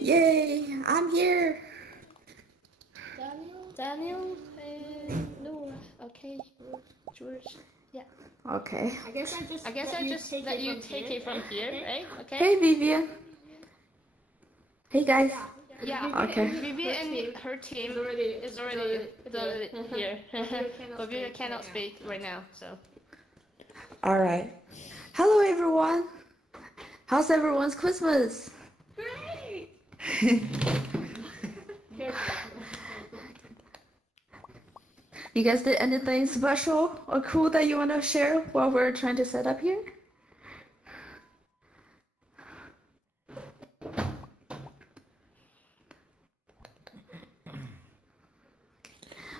Yay, I'm here. Daniel, and Noah. Okay, George. Yeah. Okay. I guess I just let you take it from here, right? Okay. Hey, Vivian. Hey, guys. Yeah. Okay. Vivian and her team is already here, but Vivian cannot speak right now, so. All right. Hello, everyone. How's everyone's Christmas? Great. You guys did anything special or cool that you want to share while we're trying to set up here?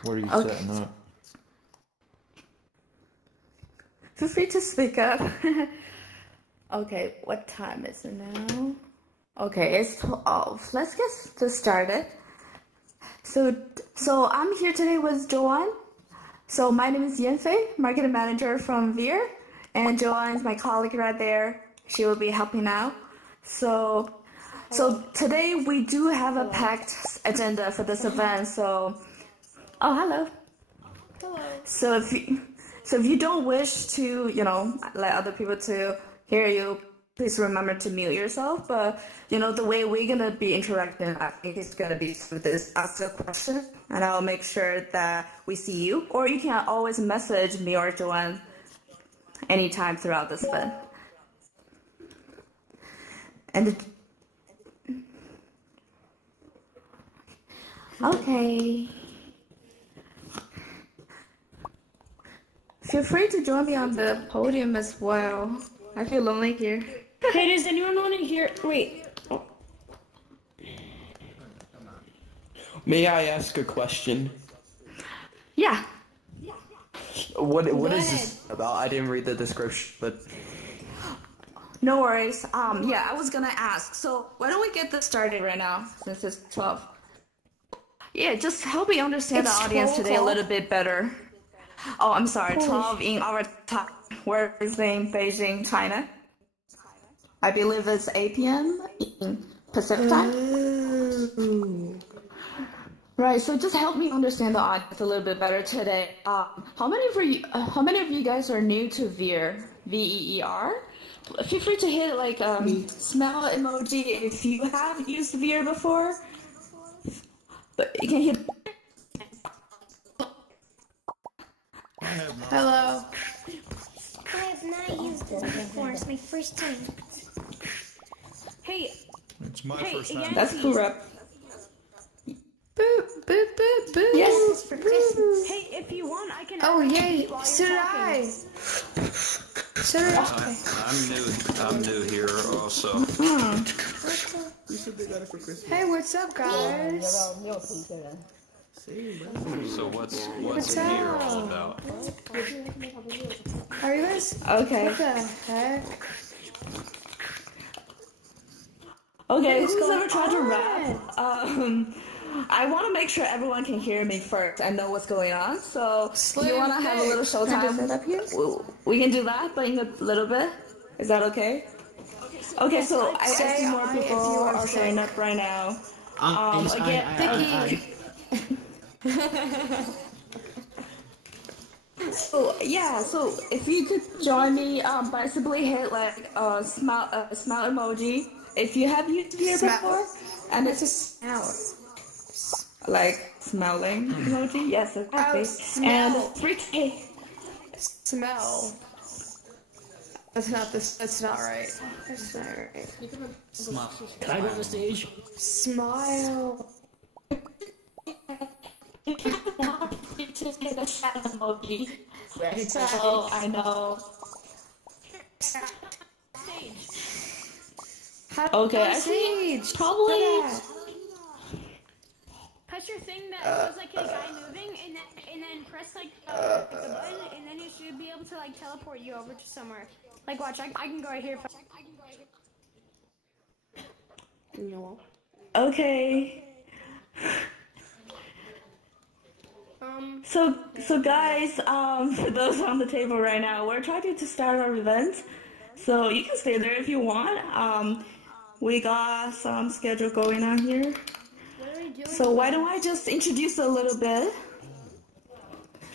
What are you Okay. setting up? Feel free to speak up. Okay, what time is it now? Okay, it's 12. Let's get started. So I'm here today with Joanne. So my name is Yanfei, marketing manager from Veer, and Joanne is my colleague right there. She will be helping out. So today we do have a packed agenda for this event. So, oh, hello. Hello. So if you don't wish to, let other people to hear you, please remember to mute yourself. But, the way we're going to be interacting, I think is going to be through this ask a question, and I'll make sure that we see you. Or you can always message me or Joanne anytime throughout this event. And okay. Feel free to join me on the podium as well. I feel lonely here. Hey, does anyone want to hear? Wait. Oh. May I ask a question? Yeah. What is this about? I didn't read the description, but No worries. Yeah, I was gonna ask. So why don't we get this started right now, since it's 12? Yeah, just help me understand the audience today a little bit better. Oh, I'm sorry, 12 in our time. We're in Beijing, China. I believe it's 8 p.m. in Pacific time. Right, so just help me understand the audience a little bit better today. How many of you guys are new to Veer? Veer? Feel free to hit smell emoji if you have used Veer before. But you can hit. Hello. I have not used this before. It's my first time. Hey. It's my first time. That's cool, rep. Boop, boop, boop, boop. Yes, for Christmas. Hey, if you want, I can. Oh yay! while So you're did talking. So did I. I'm new here also. Hey, what's up, guys? So what's What's here up? all about? Are you guys? Okay. What the heck? Okay, What's who's going ever tried to on? rap? I want to make sure everyone can hear me first and know what's going on. So, do you want to have a little show time set up here? We can do that, but in a little bit. Is that okay? Okay, so I see more people are showing up right now. Again, So if you could join me, by simply hit smile emoji if you have used here before, and it's just like smelling emoji. Yes, exactly. And Smell. That's not this. That's not right. That's not right. Can I go on the stage? Smile. just hit the chat emoji. So I know. Okay, I think probably. Press your thing that shows like a guy moving, and then press like the button, and then it should be able to like teleport you over to somewhere. Like watch, I can go right here. No. Okay. So guys, for those on the table right now, we're trying to start our event. So you can stay there if you want. we got some schedule going on here. What are we doing? So why don't I just introduce a little bit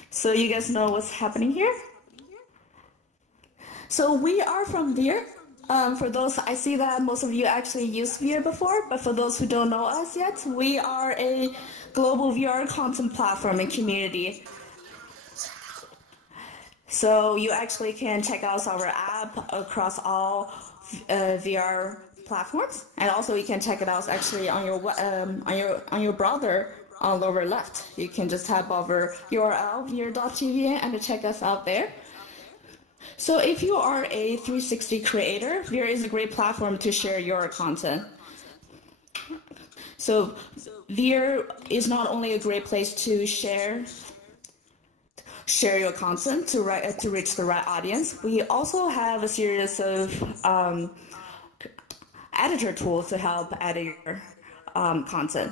so you guys know what's happening here. So we are from Veer. For those, I see that most of you actually used Veer before, but for those who don't know us yet, we are a global VR content platform and community. So you actually can check out our app across all VR platforms, and also you can check it out actually on your browser on lower left. You can just type over URL veer.tv and check us out there. So if you are a 360 creator, Veer is a great platform to share your content. So Veer is not only a great place to share your content to reach the right audience, we also have a series of editor tools to help edit your content.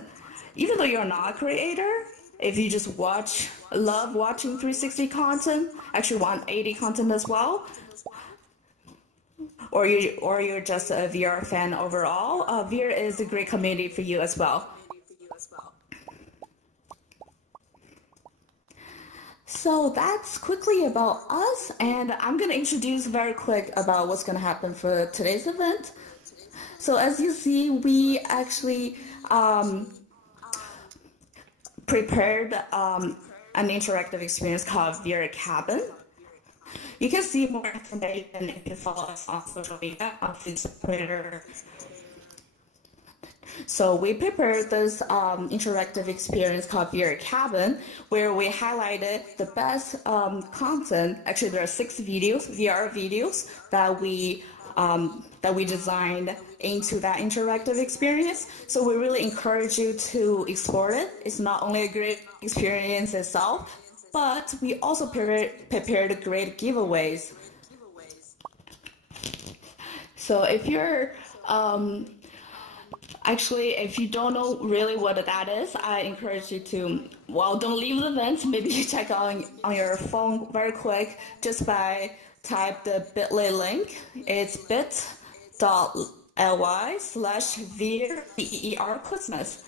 Even though you're not a creator, if you just love watching 360 content, actually 180 content as well, or you're just a VR fan overall, Veer is a great community for you as well. So that's quickly about us, and I'm going to introduce very quick about what's going to happen for today's event. So as you see, we actually prepared an interactive experience called Veer Cabin. You can see more information if you follow us on social media, on Facebook, Twitter. So we prepared this interactive experience called Veer Cabin, where we highlighted the best content. Actually, there are 6 videos, VR videos, that we designed into that interactive experience. So we really encourage you to explore it. It's not only a great experience itself, but we also prepared great giveaways. So if you're actually, if you don't know really what that is, I encourage you to, well, don't leave the event. Maybe you check on your phone very quick just by type the bit.ly link. It's bit.ly/Veer Christmas.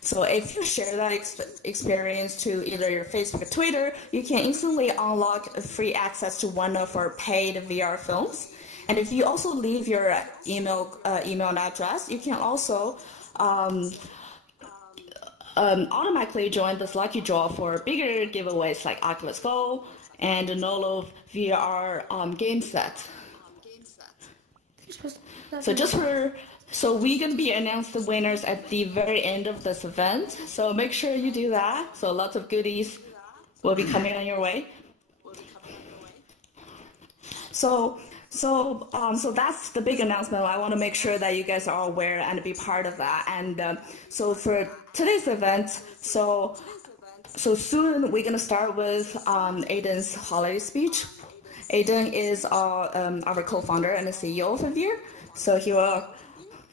So if you share that experience to either your Facebook or Twitter, you can instantly unlock free access to one of our paid VR films. And if you also leave your email address, you can also automatically join this lucky draw for bigger giveaways like Oculus Go and the NOLO VR game set. So we're going to be announcing the winners at the very end of this event. So make sure you do that. So lots of goodies will be coming on your way. So that's the big announcement. I want to make sure that you guys are all aware and be part of that. And so for today's event, so soon we're gonna start with Aiden's holiday speech. Ayden is our co-founder and the CEO of Veer. So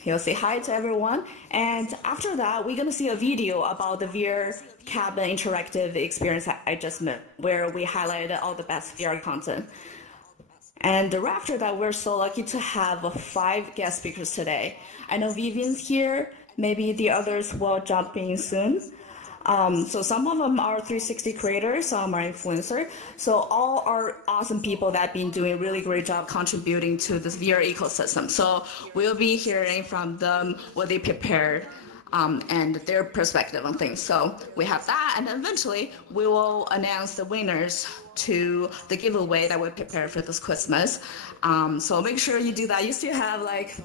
he'll say hi to everyone. And after that, we're gonna see a video about the Veer Cabin interactive experience I just met, where we highlighted all the best VR content. And after that, we're so lucky to have 5 guest speakers today. I know Vivian's here. Maybe the others will jump in soon. So some of them are 360 creators, some are influencers. So all are awesome people that have been doing a really great job contributing to this VR ecosystem. So we'll be hearing from them what they prepared and their perspective on things. So we have that, and eventually we will announce the winners to the giveaway that we prepared for this Christmas. So make sure you do that. You still have like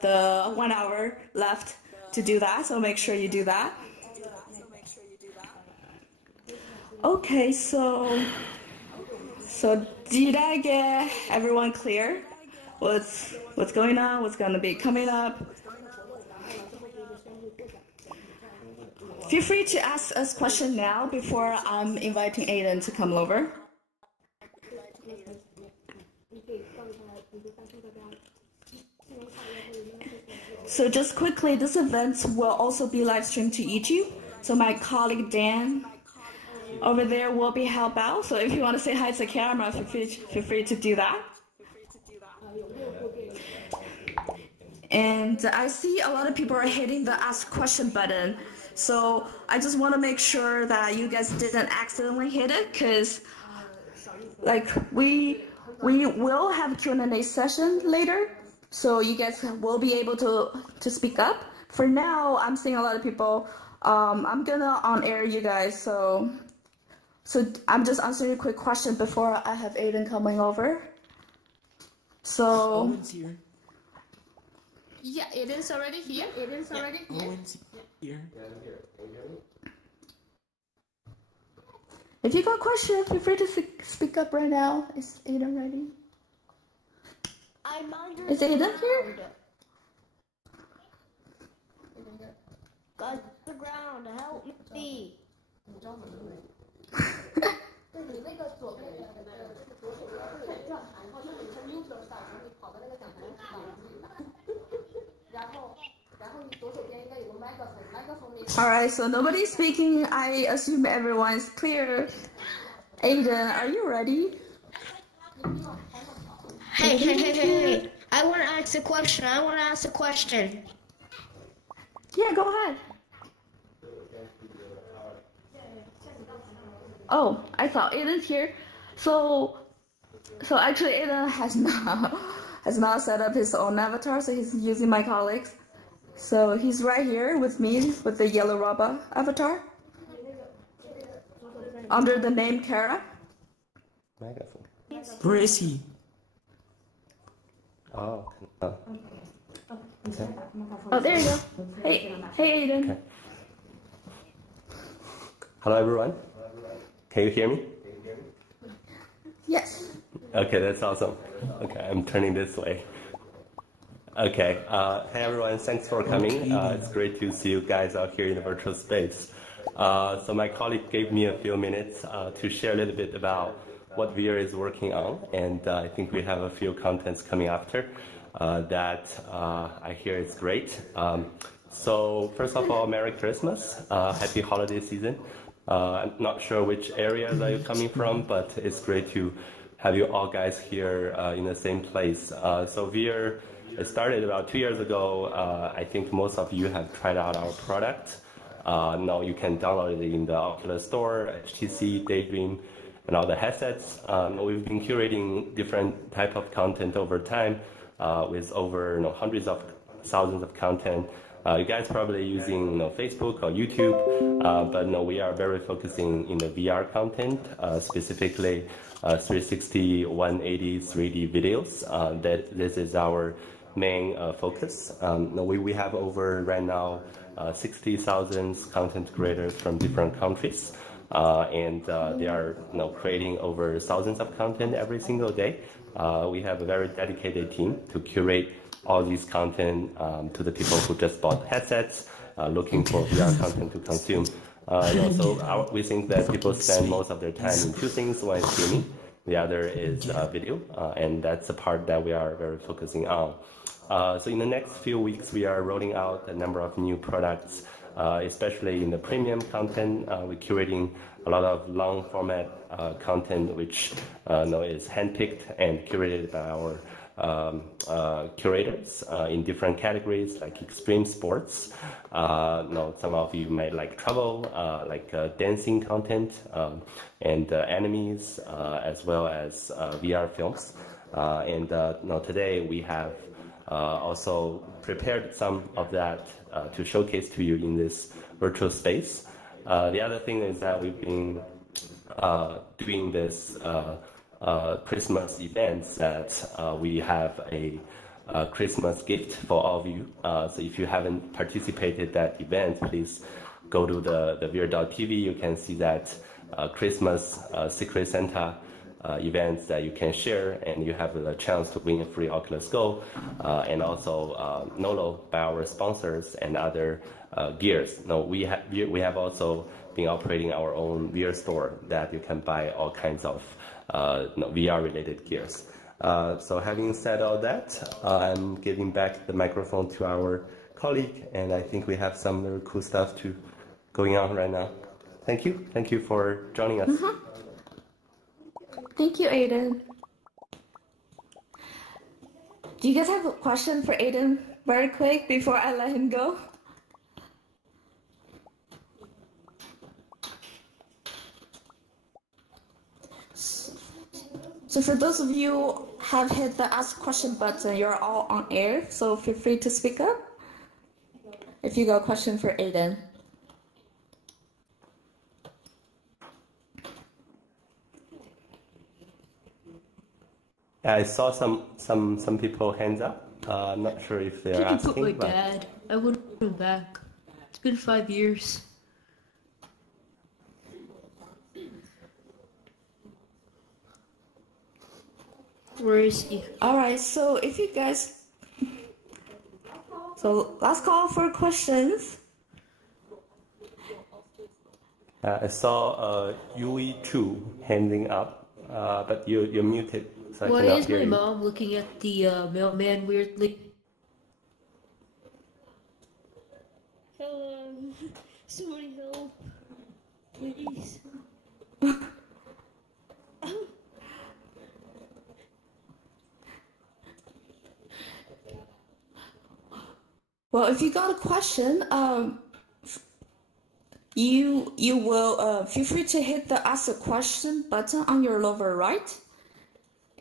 the 1 hour left to do that, so make sure you do that. Okay, so did I get everyone clear? What's going on? What's going to be coming up? Feel free to ask us questions now before I'm inviting Aidan to come over. So just quickly, this event will also be live streamed to YouTube. So my colleague Dan over there will be help out. So if you want to say hi to the camera, feel free to do that. And I see a lot of people are hitting the ask question button. So I just want to make sure that you guys didn't accidentally hit it, because like we will have a Q&A session later, so you guys will be able to speak up. For now, I'm seeing a lot of people. I'm gonna on air you guys, so I'm just answering a quick question before I have Ayden coming over. So Owen's here. Yeah, Aiden's already here. Owen's here. if you got questions, feel free to speak up right now. Is Ayden ready? I'm under Is Ayden here? Got the ground. Help me. All right, so nobody's speaking. I assume everyone's clear. Ayden, are you ready? Hey. I want to ask a question. Yeah, go ahead. Oh, I thought Ayden's here. So actually, Ayden has not set up his own avatar, so he's using my colleagues. So he's right here with me with the yellow rubber avatar under the name Kara. Megaphone. Where is he? Oh. Oh, there you go. Hey, Ayden. Okay. Hello, everyone. Can you hear me? Yes. Okay, that's awesome. Okay, I'm turning this way. Okay. Hey, everyone. Thanks for coming. It's great to see you guys out here in the virtual space. So my colleague gave me a few minutes to share a little bit about what VR is working on, and I think we have a few contents coming after that I hear is great. So first of all, Merry Christmas, Happy Holiday season. I'm not sure which areas are you coming from, but it's great to have you all guys here in the same place. So VR started about 2 years ago. I think most of you have tried out our product. Now you can download it in the Oculus Store, HTC, Daydream, and all the headsets. We've been curating different type of content over time with over hundreds of thousands of content. You guys probably using Facebook or YouTube, but no, we are very focusing in the VR content, specifically 360, 180, 3D videos. That this is our main focus. We have over right now 60,000 content creators from different countries, and they are creating over thousands of content every single day. We have a very dedicated team to curate all these content to the people who just bought headsets, looking for VR content to consume. We think that people spend most of their time in two things. One is gaming, the other is video, and that's the part that we are very focusing on. So in the next few weeks, we are rolling out a number of new products, especially in the premium content. We're curating a lot of long format content, which is handpicked and curated by our curators in different categories like extreme sports. Some of you might like travel, like dancing content, and enemies, as well as VR films. Today we have also prepared some of that to showcase to you in this virtual space. The other thing is that we've been doing this Christmas events that we have a Christmas gift for all of you. So if you haven't participated that event, please go to the Veer.tv. You can see that Christmas Secret Santa events that you can share, and you have the chance to win a free Oculus Go, and also NOLO by our sponsors and other gears. We have also been operating our own VR store that you can buy all kinds of VR related gears. So having said all that, I'm giving back the microphone to our colleague, and I think we have some very cool stuff going on right now. Thank you for joining us. Thank you, Ayden. Do you guys have a question for Ayden very quick before I let him go? So for those of you who have hit the ask question button, you're all on air, so feel free to speak up if you got a question for Ayden. I saw some people hands up. I'm not sure if they're Can you asking. put my but... dad? I want him back. It's been 5 years. Where is he? Alright, so if you guys... So last call for questions. I saw UE2 handing up, but you're muted, so I Why cannot is hear my you. mom looking at the mailman weirdly? Hello. Somebody help. Please. Well, if you got a question, you will feel free to hit the ask a question button on your lower right.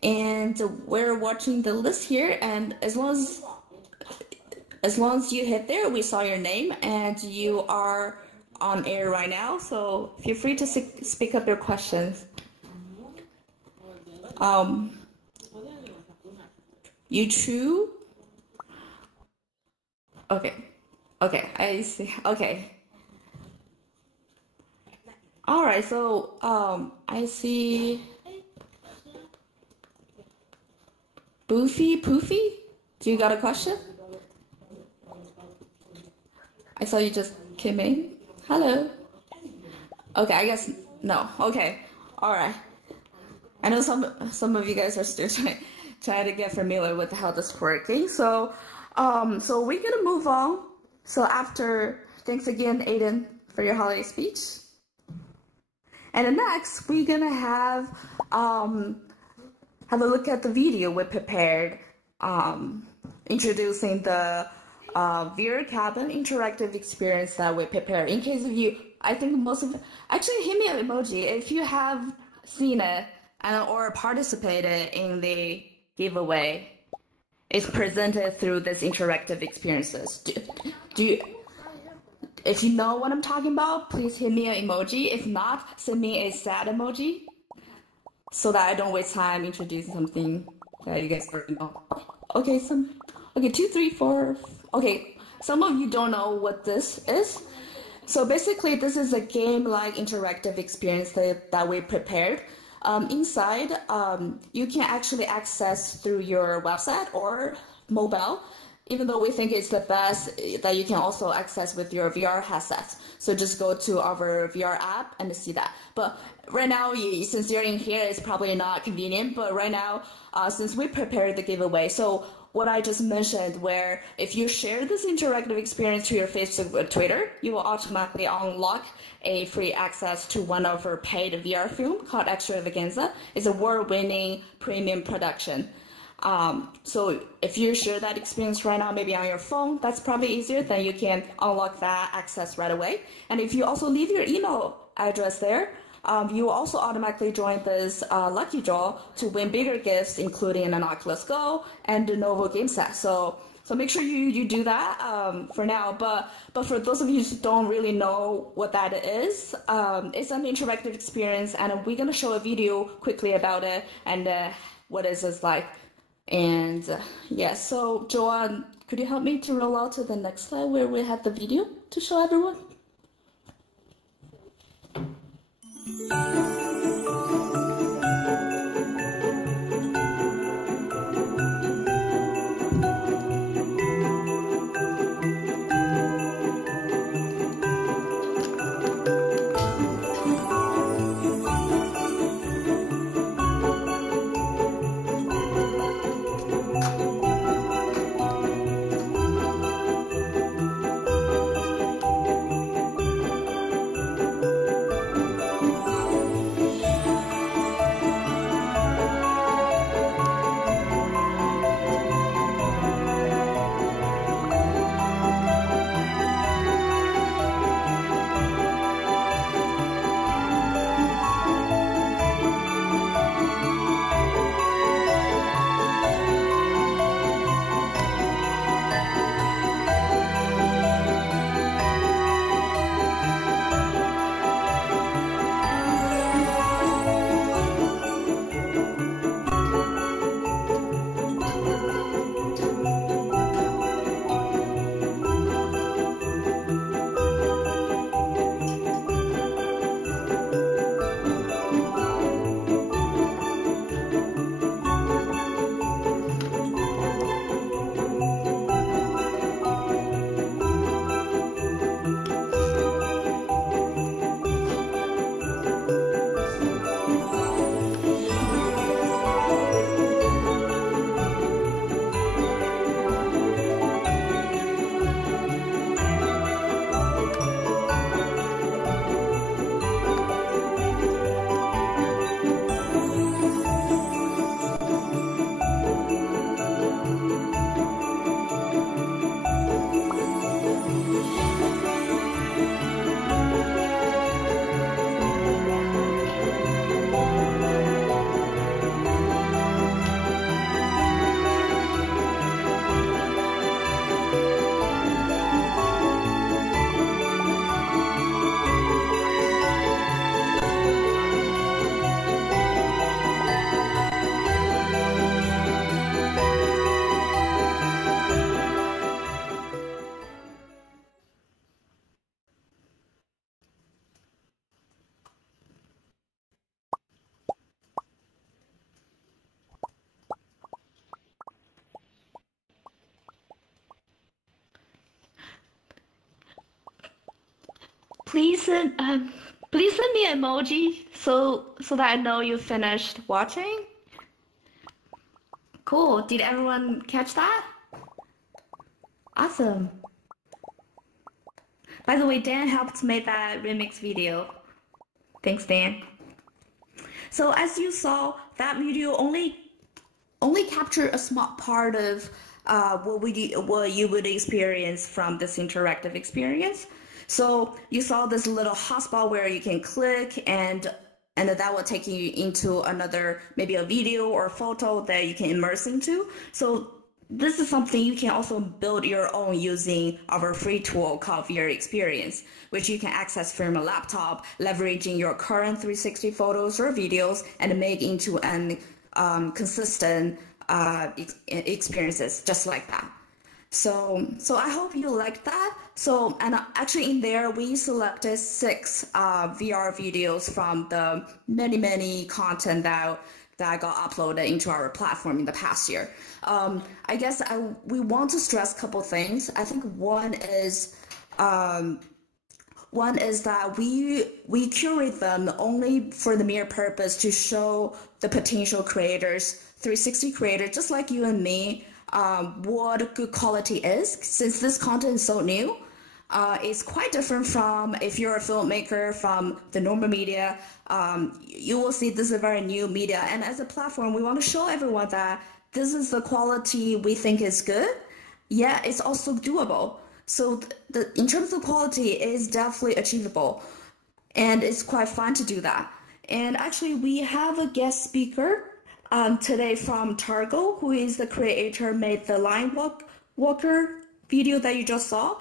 And we're watching the list here, and as long as you hit there, we saw your name and you are on air right now, so feel free to speak up your questions. You too? Okay, I see. Okay. Alright, so I see Poofy? Do you got a question? I saw you just came in. Hello. Okay, I guess no. Okay. Alright. I know some of you guys are still trying to get familiar with how this is working. So we're gonna move on. So thanks again, Ayden, for your holiday speech. And then next, we're gonna have a look at the video we prepared, introducing the Veer Cabin interactive experience that we prepared. In case of you, I think actually hit me an emoji if you have seen it or participated in the giveaway. It's presented through this interactive experiences. If you know what I'm talking about, please hit me an emoji. If not, send me a sad emoji so that I don't waste time introducing something that you guys already know. Okay, 2, 3, 4. Okay, some of you don't know what this is. So basically, this is a game-like interactive experience that we prepared. Inside, you can actually access through your website or mobile, even though we think it's the best that you can also access with your VR headset. So just go to our VR app and see that. But right now, since you're in here, it's probably not convenient. But right now, since we prepared the giveaway, so what I just mentioned, where if you share this interactive experience to your Facebook or Twitter, you will automatically unlock a free access to one of our paid VR film called Extravaganza. It's a award-winning premium production. So if you share that experience right now, maybe on your phone, that's probably easier, then you can unlock that access right away. And if you also leave your email address there, you will also automatically join this lucky draw to win bigger gifts, including an Oculus Go and the NOLO game set. So make sure you do that for now. But for those of you who don't really know what that is, it's an interactive experience, and we're gonna show a video quickly about it and what is this like. And yes, so Joanne, could you help me to roll out to the next slide where we have the video to show everyone? please send me an emoji so that I know you finished watching. Cool. Did everyone catch that? Awesome. By the way, Dan helped make that remix video. Thanks, Dan. So as you saw, that video only captured a small part of what you would experience from this interactive experience. So you saw this little hotspot where you can click and that will take you into another, maybe a video or a photo that you can immerse into. So this is something you can also build your own using our free tool called Veer Experience, which you can access from a laptop, leveraging your current 360 photos or videos and make into an consistent experiences just like that. So I hope you like that. So, and actually in there, we selected 6 VR videos from the many content that got uploaded into our platform in the past year. I guess we want to stress a couple things. I think one is that we curate them only for the mere purpose to show the potential creators, 360 creators, just like you and me, what good quality is. Since this content is so new, it's quite different from if you're a filmmaker from the normal media. You will see this is a very new media, and as a platform, we want to show everyone that this is the quality we think is good. Yeah, it's also doable. So in terms of quality, it is definitely achievable, and it's quite fun to do that. And actually, we have a guest speaker today from Targo, who is the creator made the Line Walker video that you just saw.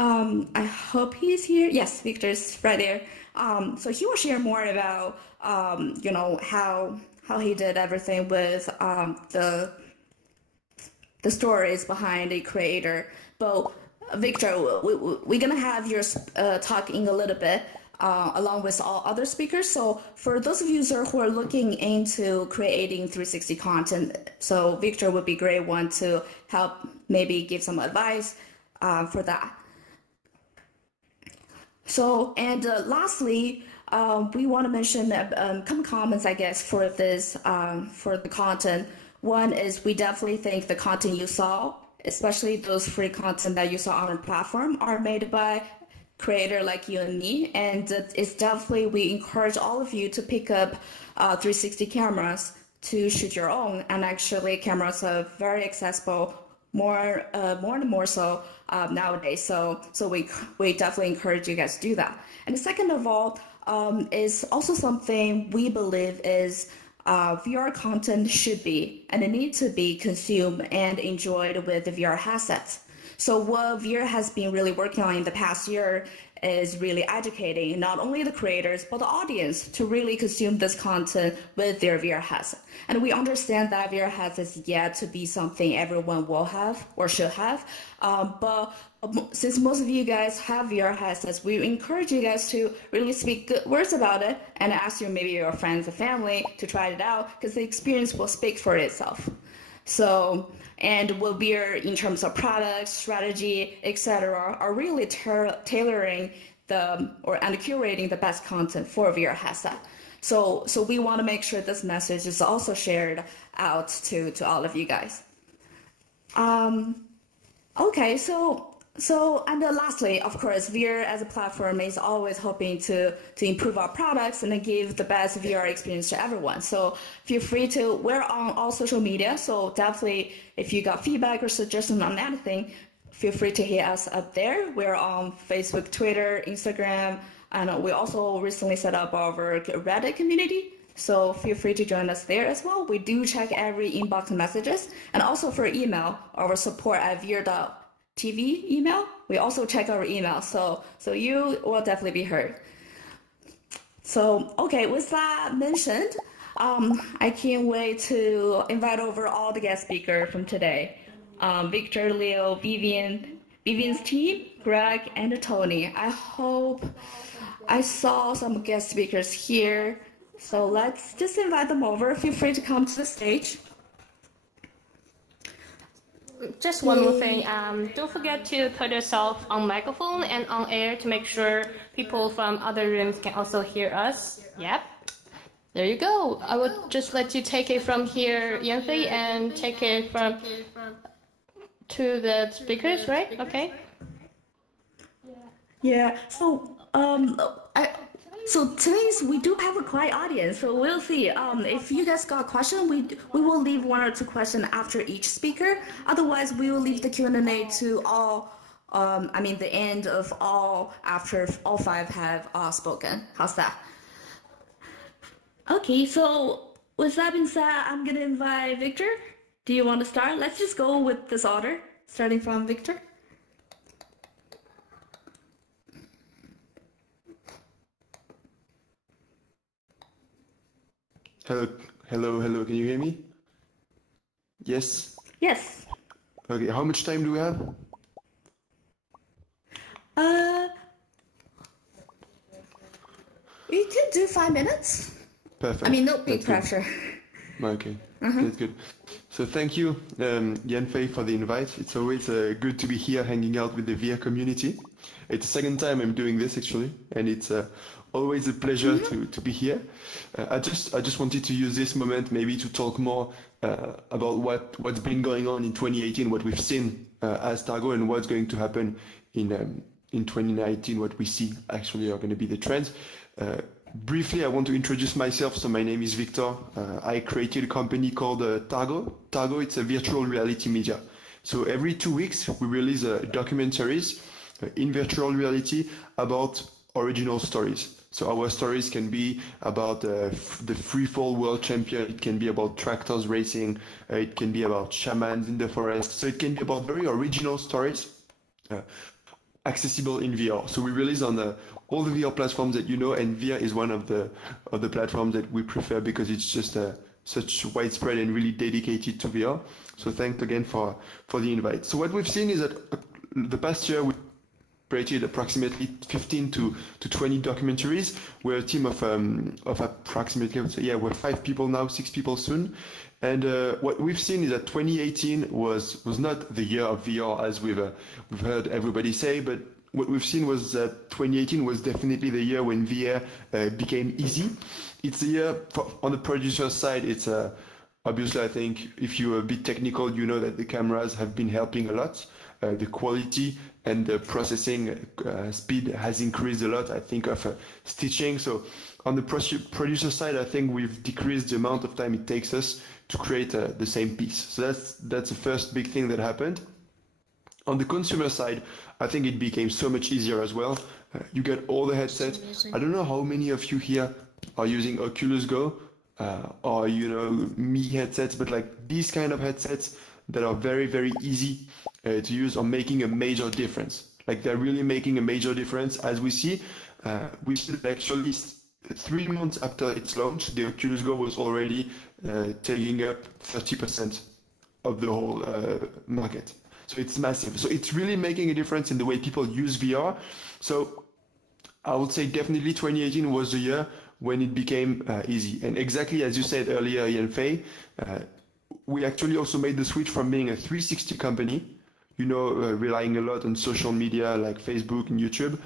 I hope he's here. Yes, Victor's right there. So he will share more about how he did everything with the stories behind the creator. But Victor, we're gonna have your talk in a little bit, along with all other speakers. So for those of you who are looking into creating 360 content, so Victor would be a great one to help maybe give some advice for that. So, and lastly, we want to mention some comments, I guess, for this, for the content. One is we definitely think the content you saw, especially those free content that you saw on our platform, are made by creator like you and me. And it's definitely, we encourage all of you to pick up 360 cameras to shoot your own. And actually, cameras are very accessible, more and more so nowadays. So we definitely encourage you guys to do that. And second of all, is also something we believe is VR content should be and it needs to be consumed and enjoyed with the VR headsets. So what VR has been really working on in the past year is really educating not only the creators but the audience to really consume this content with their VR headset. And we understand that VR headset is yet to be something everyone will have or should have. But since most of you guys have VR headsets, we encourage you guys to really speak good words about it and ask maybe your friends and family to try it out, because the experience will speak for itself. So, and what we're in terms of products, strategy, etc., are really tailoring and curating the best content for VR headset. So we want to make sure this message is also shared out to all of you guys. Okay, so and then lastly, of course, Veer as a platform is always hoping to improve our products and give the best VR experience to everyone. So feel free to, we're on all social media, so definitely if you got feedback or suggestions on anything, feel free to hit us up there. We're on Facebook, Twitter, Instagram, and we also recently set up our Reddit community. So feel free to join us there as well. We do check every inbox messages, and also for email, our support@veer.tv email. We also check our email, so you will definitely be heard. So okay, with that mentioned, I can't wait to invite over all the guest speakers from today. Victor, Leo, Vivian's team, Greg, and Tony. I hope I saw some guest speakers here. So let's just invite them over. Feel free to come to the stage. just one more thing. Don't forget to put yourself on microphone and on air to make sure people from other rooms can also hear us. Yep. There you go. I would just let you take it from here, Yanfei, and take it from to the speakers, right? Okay. Yeah. So today's we do have a quiet audience, so we'll see. If you guys got a question, we will leave 1 or 2 questions after each speaker. Otherwise, we will leave the Q&A to all. The end of all after all 5 have spoken. How's that? Okay. So with that being said, I'm gonna invite Victor. Do you want to start? Let's just go with this order, starting from Victor. Hello. Can you hear me? Yes. Yes. Okay. How much time do we have? We could do 5 minutes. Perfect. No big pressure. Okay. That's good. So thank you, Yanfei, for the invite. It's always good to be here hanging out with the VR community. It's the second time I'm doing this actually, and it's always a pleasure to be here. I just wanted to use this moment maybe to talk more about what's been going on in 2018, what we've seen as Targo, and what's going to happen in 2019. What we see actually are going to be the trends. Briefly, I want to introduce myself. So my name is Victor. I created a company called Targo. Targo, it's a virtual reality media. So every 2 weeks, we release documentaries in virtual reality about original stories. So our stories can be about the freefall world champion. It can be about tractors racing. It can be about shamans in the forest. So it can be about very original stories. Accessible in VR. So we release on all the VR platforms that you know, and VR is one of the platforms that we prefer because it's just such widespread and really dedicated to VR. So thanks again for the invite. So what we've seen is that the past year we created approximately 15 to 20 documentaries. We're a team of approximately, I would say, yeah, we're 5 people now, 6 people soon. And what we've seen is that 2018 was not the year of VR as we've heard everybody say, but what we've seen was that 2018 was definitely the year when VR became easy. It's the year on the producer side. It's obviously, I think if you're a bit technical, you know that the cameras have been helping a lot. The quality and the processing speed has increased a lot, I think, of stitching. So on the producer side, I think we've decreased the amount of time it takes us to create the same piece. So that's the first big thing that happened. On the consumer side, I think it became so much easier as well. You get all the headsets. I don't know how many of you here are using Oculus Go or Mi headsets, but like these kind of headsets that are very, very easy to use are making a major difference. Like they're really making a major difference. As we see, we see that actually 3 months after its launch, the Oculus Go was already taking up 30% of the whole market. So it's massive. So it's really making a difference in the way people use VR. So I would say definitely 2018 was the year when it became easy. And exactly as you said earlier, Yanfei, we actually also made the switch from being a 360 company, relying a lot on social media like Facebook and YouTube,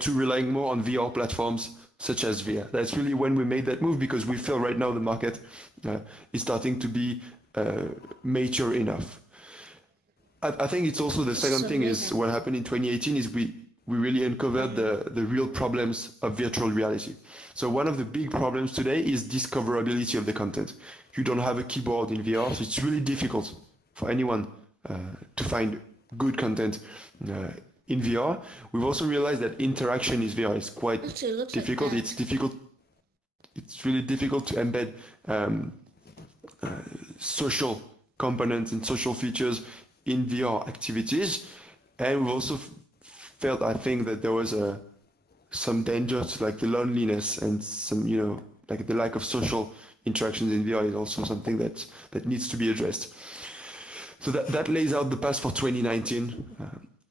to relying more on VR platforms such as VR. That's really when we made that move because we feel right now the market is starting to be mature enough. I think it's also the second thing is what happened in 2018 is we really uncovered the real problems of virtual reality. So one of the big problems today is discoverability of the content. You don't have a keyboard in VR, so it's really difficult for anyone to find good content in VR. We've also realized that interaction in VR is quite difficult. It's really difficult to embed social components and social features in VR activities. And we've also felt, I think, that there was some danger to like the loneliness and some, like the lack of social interactions in VR is also something that needs to be addressed. So that lays out the path for 2019.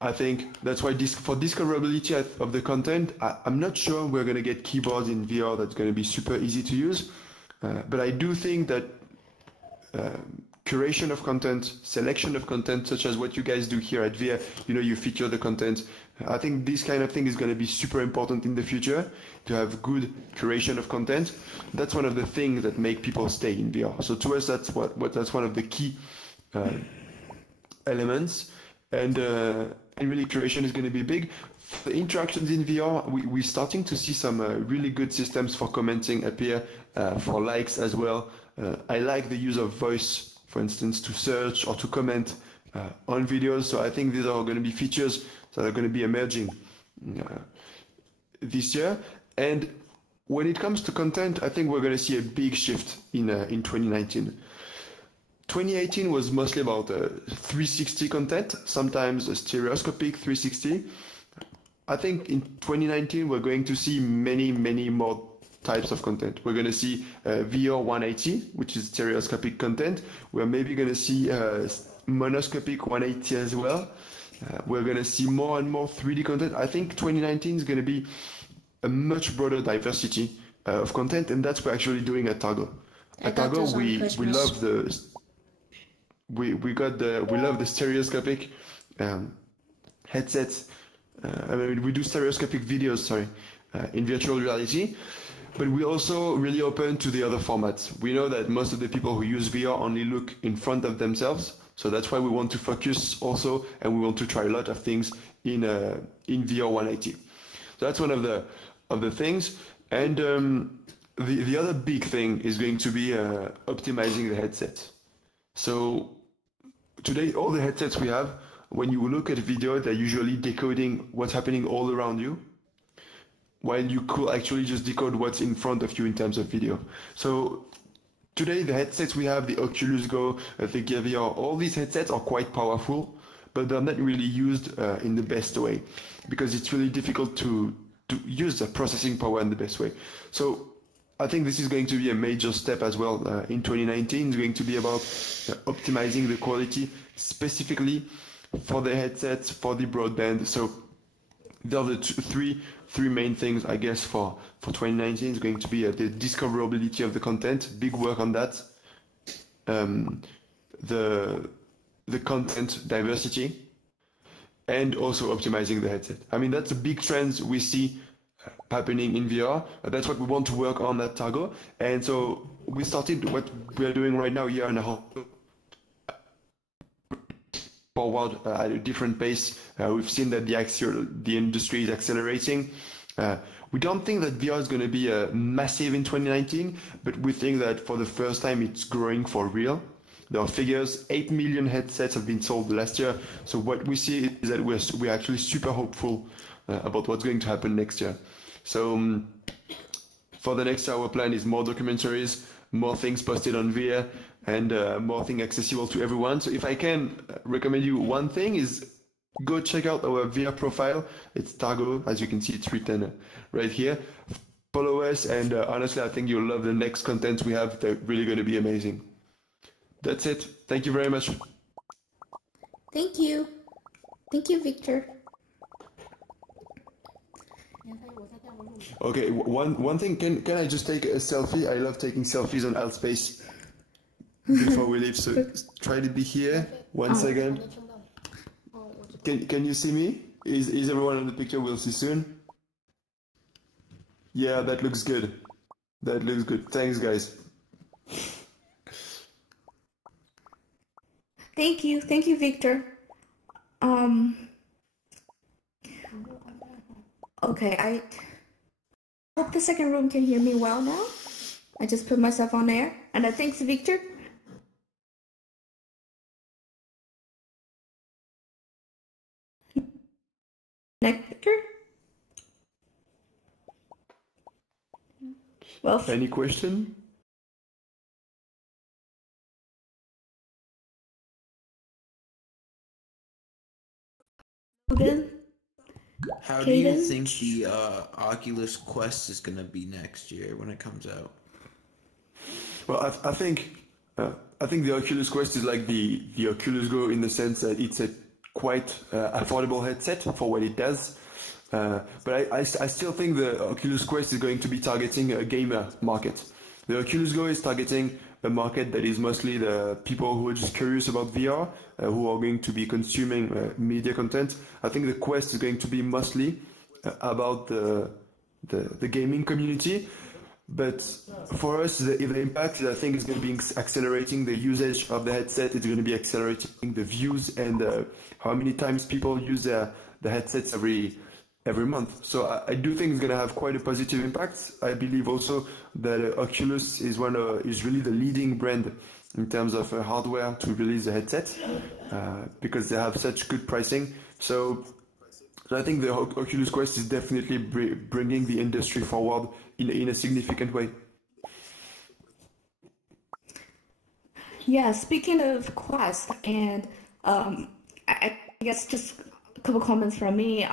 I think that's why for discoverability of the content, I'm not sure we're going to get keyboards in VR that's going to be super easy to use. But I do think that curation of content, selection of content, such as what you guys do here at Veer. You know, you feature the content. I think this kind of thing is going to be super important in the future, to have good curation of content. That's one of the things that make people stay in VR. So to us, that's that's one of the key elements. And really curation is going to be big. For the interactions in VR, we're starting to see some really good systems for commenting appear, for likes as well. I like the use of voice, for instance, to search or to comment on videos. So I think these are going to be features that are going to be emerging this year. And when it comes to content, I think we're going to see a big shift in 2019. 2018 was mostly about 360 content, sometimes a stereoscopic 360. I think in 2019 we're going to see many more types of content. We're going to see VR 180, which is stereoscopic content. We're maybe going to see monoscopic 180 as well. We're going to see more and more 3D content. I think 2019 is going to be a much broader diversity of content, and that's what we're actually doing at Targo. At Targo, we love we love the stereoscopic headsets. I mean, we do stereoscopic videos, sorry, in virtual reality, but we're also really open to the other formats. We know that most of the people who use VR only look in front of themselves, so that's why we want to focus also, and we want to try a lot of things in VR 180. So that's one of the things, and the other big thing is going to be optimizing the headset. So today, all the headsets we have, when you look at video, they're usually decoding what's happening all around you, while you could actually just decode what's in front of you in terms of video. So today, the headsets we have, the Oculus Go, the Gear VR, all these headsets are quite powerful, but they're not really used in the best way, because it's really difficult to use the processing power in the best way. So I think this is going to be a major step as well in 2019. It's going to be about optimizing the quality specifically for the headsets, for the broadband. So there are the three main things, I guess, for 2019. It's going to be the discoverability of the content, big work on that. The content diversity, and also optimizing the headset. I mean, that's a big trend we see happening in VR. That's what we want to work on at Targo. And so we started what we are doing right now, year and a half forward at a different pace. We've seen that the industry is accelerating. We don't think that VR is going to be massive in 2019, but we think that for the first time it's growing for real. There are figures, 8 million headsets have been sold last year. So what we see is that we're actually super hopeful about what's going to happen next year. So for the next year, our plan is more documentaries, more things posted on VR, and more things accessible to everyone. So if I can recommend you one thing, is go check out our VR profile. It's Targo, as you can see, it's written right here. Follow us, and honestly, I think you'll love the next content we have. They're really going to be amazing. That's it. Thank you very much. Thank you. Thank you, Victor. Okay, one thing, can I just take a selfie? I love taking selfies on Altspace before we leave, so try to be here. 1 second. Can you see me? Is everyone in the picture? We'll see soon. Yeah, that looks good. That looks good. Thanks, guys. Thank you, Victor. Okay, I hope the second room can hear me well now. I just put myself on air, and thanks, Victor. Next, Victor. Well, any question? How do you think the Oculus Quest is going to be next year when it comes out? Well, I think the Oculus Quest is like the Oculus Go in the sense that it's a quite affordable headset for what it does. But I still think the Oculus Quest is going to be targeting a gamer market. The Oculus Go is targeting a market that is mostly the people who are just curious about VR, who are going to be consuming media content. I think the Quest is going to be mostly about the gaming community. But for us, the impact, I think, is going to be accelerating the usage of the headset. It's going to be accelerating the views and how many times people use the headsets every month. So I do think it's going to have quite a positive impact. I believe also that Oculus is really the leading brand in terms of hardware to release the headset because they have such good pricing. So I think the Oculus Quest is definitely bringing the industry forward in a significant way. Yeah, speaking of Quest, and I guess just a couple comments from me.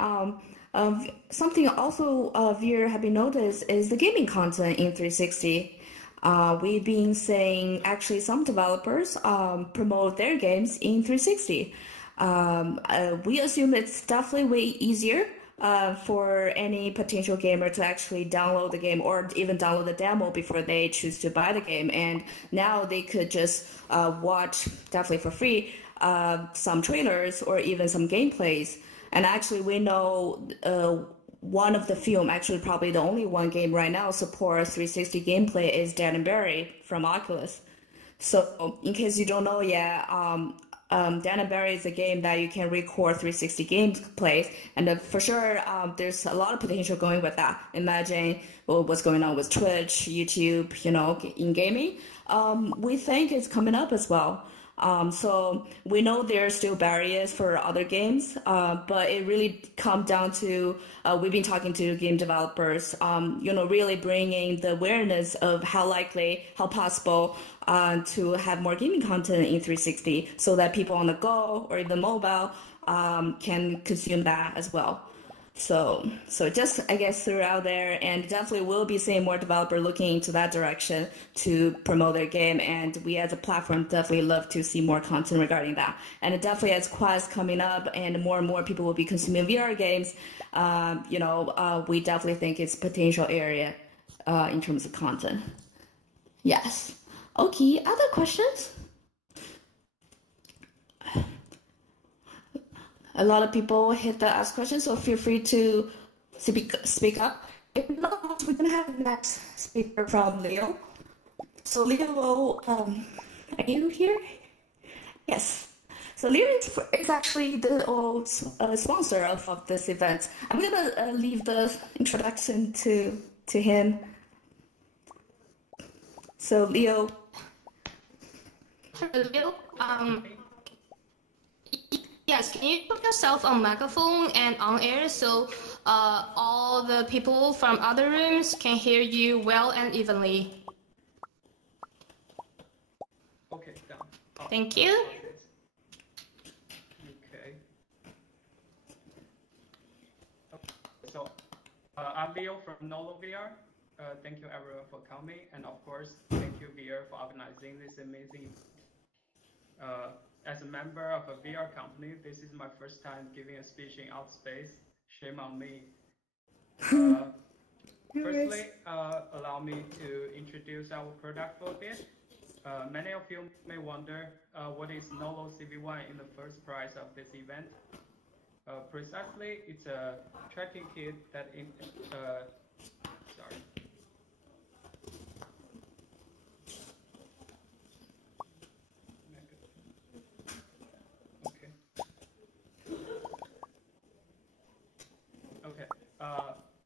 Something also Veer have been noticed is the gaming content in 360. We've been saying actually some developers promote their games in 360. We assume it's definitely way easier for any potential gamer to actually download the game or even download the demo before they choose to buy the game. And now they could just watch, definitely for free, some trailers or even some gameplays. And actually, we know one of the film, actually probably the only one game right now supports 360 gameplay is Dead and Buried from Oculus. So in case you don't know yet, Dan and Barry is a game that you can record 360 gameplay, and for sure, there's a lot of potential going with that. Imagine what's going on with Twitch, YouTube, in gaming. We think it's coming up as well. So we know there are still barriers for other games, but it really comes down to we've been talking to game developers, really bringing the awareness of how possible to have more gaming content in 360 so that people on the go or even mobile can consume that as well. So just, I guess, throw out there, and definitely we'll be seeing more developers looking into that direction to promote their game, and we as a platform definitely love to see more content regarding that. And definitely as Quest coming up and more people will be consuming VR games, we definitely think it's a potential area in terms of content. Yes. Okay, other questions? A lot of people hit the ask questions, so feel free to speak up. If not, we're gonna have the next speaker from Leo. So Leo, are you here? Yes. So Leo is actually the sponsor of this event. I'm gonna leave the introduction to him. So Leo. Leo, yes, can you put yourself on microphone and on air so all the people from other rooms can hear you well and evenly? Okay, done. Thank you. Okay. So, I'm Leo from NOLO VR. Thank you everyone for coming, and of course, thank you VR for organizing this amazing. As a member of a VR company, this is my first time giving a speech in outer space. Shame on me. Firstly, allow me to introduce our product for a bit. Many of you may wonder what is NOLO CV1 in the first prize of this event. Precisely, it's a tracking kit that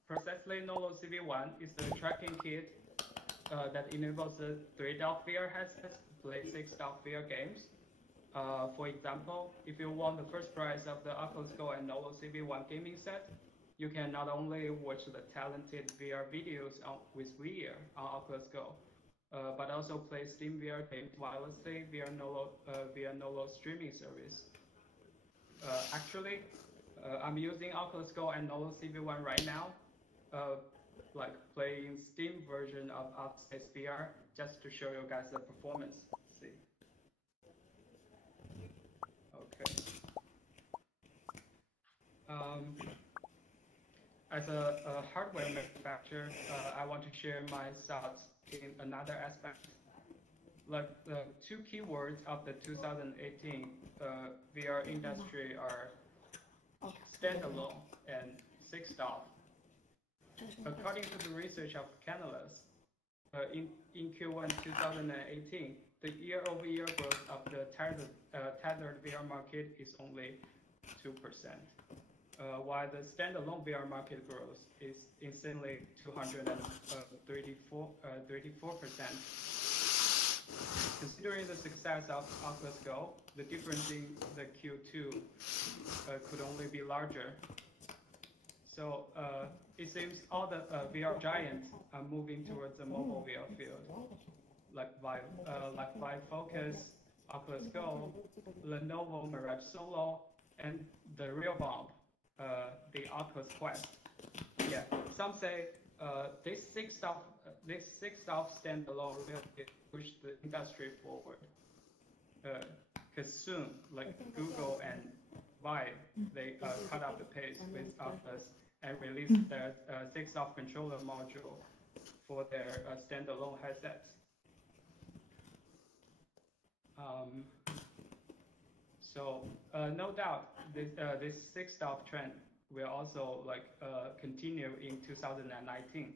Precisely, NOLO CV1 is a tracking kit that enables the 3-dot VR headsets to play 6-dot VR games. For example, if you won the first prize of the Oculus Go and NOLO CV1 gaming set, you can not only watch the talented VR videos with Veer on Oculus Go, but also play Steam VR games wirelessly via NOLO streaming service. Actually, I'm using Oculus Go and NOLO CV1 right now, like playing Steam version of Oculus VR, just to show you guys the performance. See. Okay. As a hardware manufacturer, I want to share my thoughts in another aspect. Like the two keywords of the 2018 VR industry are standalone and fixed off. According to the research of Canalys, in Q1 2018, the year-over-year growth of the tethered VR market is only 2%, while the standalone VR market growth is insanely 234%. Considering the success of Oculus Go, the difference in the Q2 could only be larger. So it seems all the VR giants are moving towards the mobile VR field, like Vive Focus, Oculus Go, Lenovo Mirage Solo, and the real bomb, the Oculus Quest. Yeah, some say this six-off standalone really push the industry forward. Because soon, like Google and Vive, they cut up the pace with Oculus and released their six-off controller module for their standalone headsets. So no doubt, this six-off trend will also continue in 2019.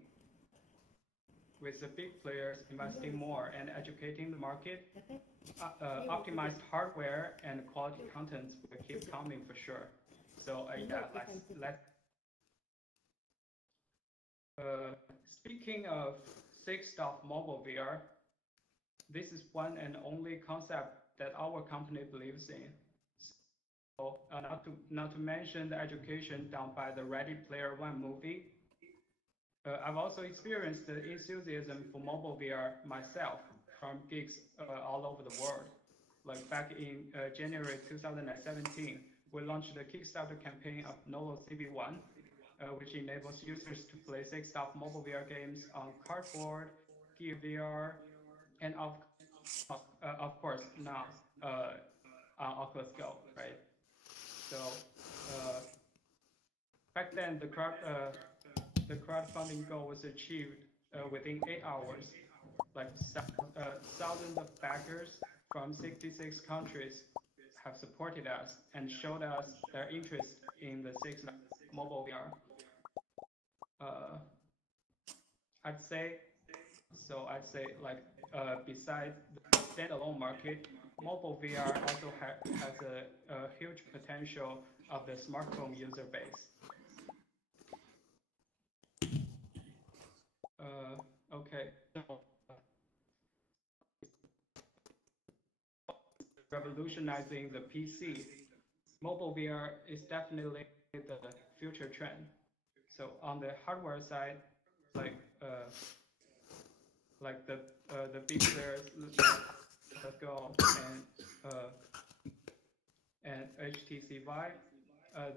With the big players investing more and educating the market, optimized hardware and quality content will keep coming for sure. So let's speaking of six-off mobile VR, this is one and only concept that our company believes in. So not to mention the education done by the Ready Player One movie. I've also experienced the enthusiasm for mobile VR myself from geeks all over the world. Like back in January 2017, we launched the Kickstarter campaign of NOLO CV1, which enables users to play six-off mobile VR games on cardboard, Gear VR, and of course now on Oculus Go, right? So back then the crowdfunding goal was achieved within 8 hours. Like thousands of backers from 66 countries have supported us and showed us their interest in the six-off mobile VR. I'd say like besides the standalone market, mobile VR also has a huge potential of the smartphone user base. Okay, so revolutionizing the PC. Mobile VR is definitely the future trend. So on the hardware side, like the big players like Go and HTC Vive,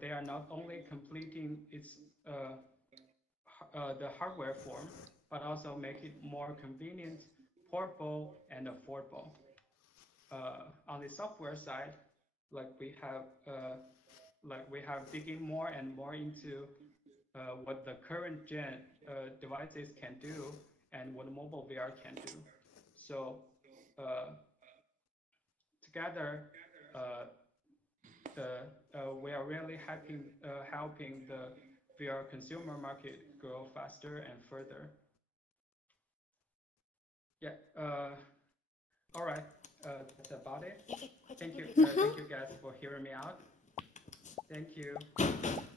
they are not only completing its the hardware form, but also make it more convenient, portable, and affordable. On the software side, we have digging more and more into what the current gen devices can do and what mobile VR can do. So together, we are really helping the VR consumer market grow faster and further. Yeah. All right. That's about it. Thank you. Thank you guys for hearing me out. Thank you.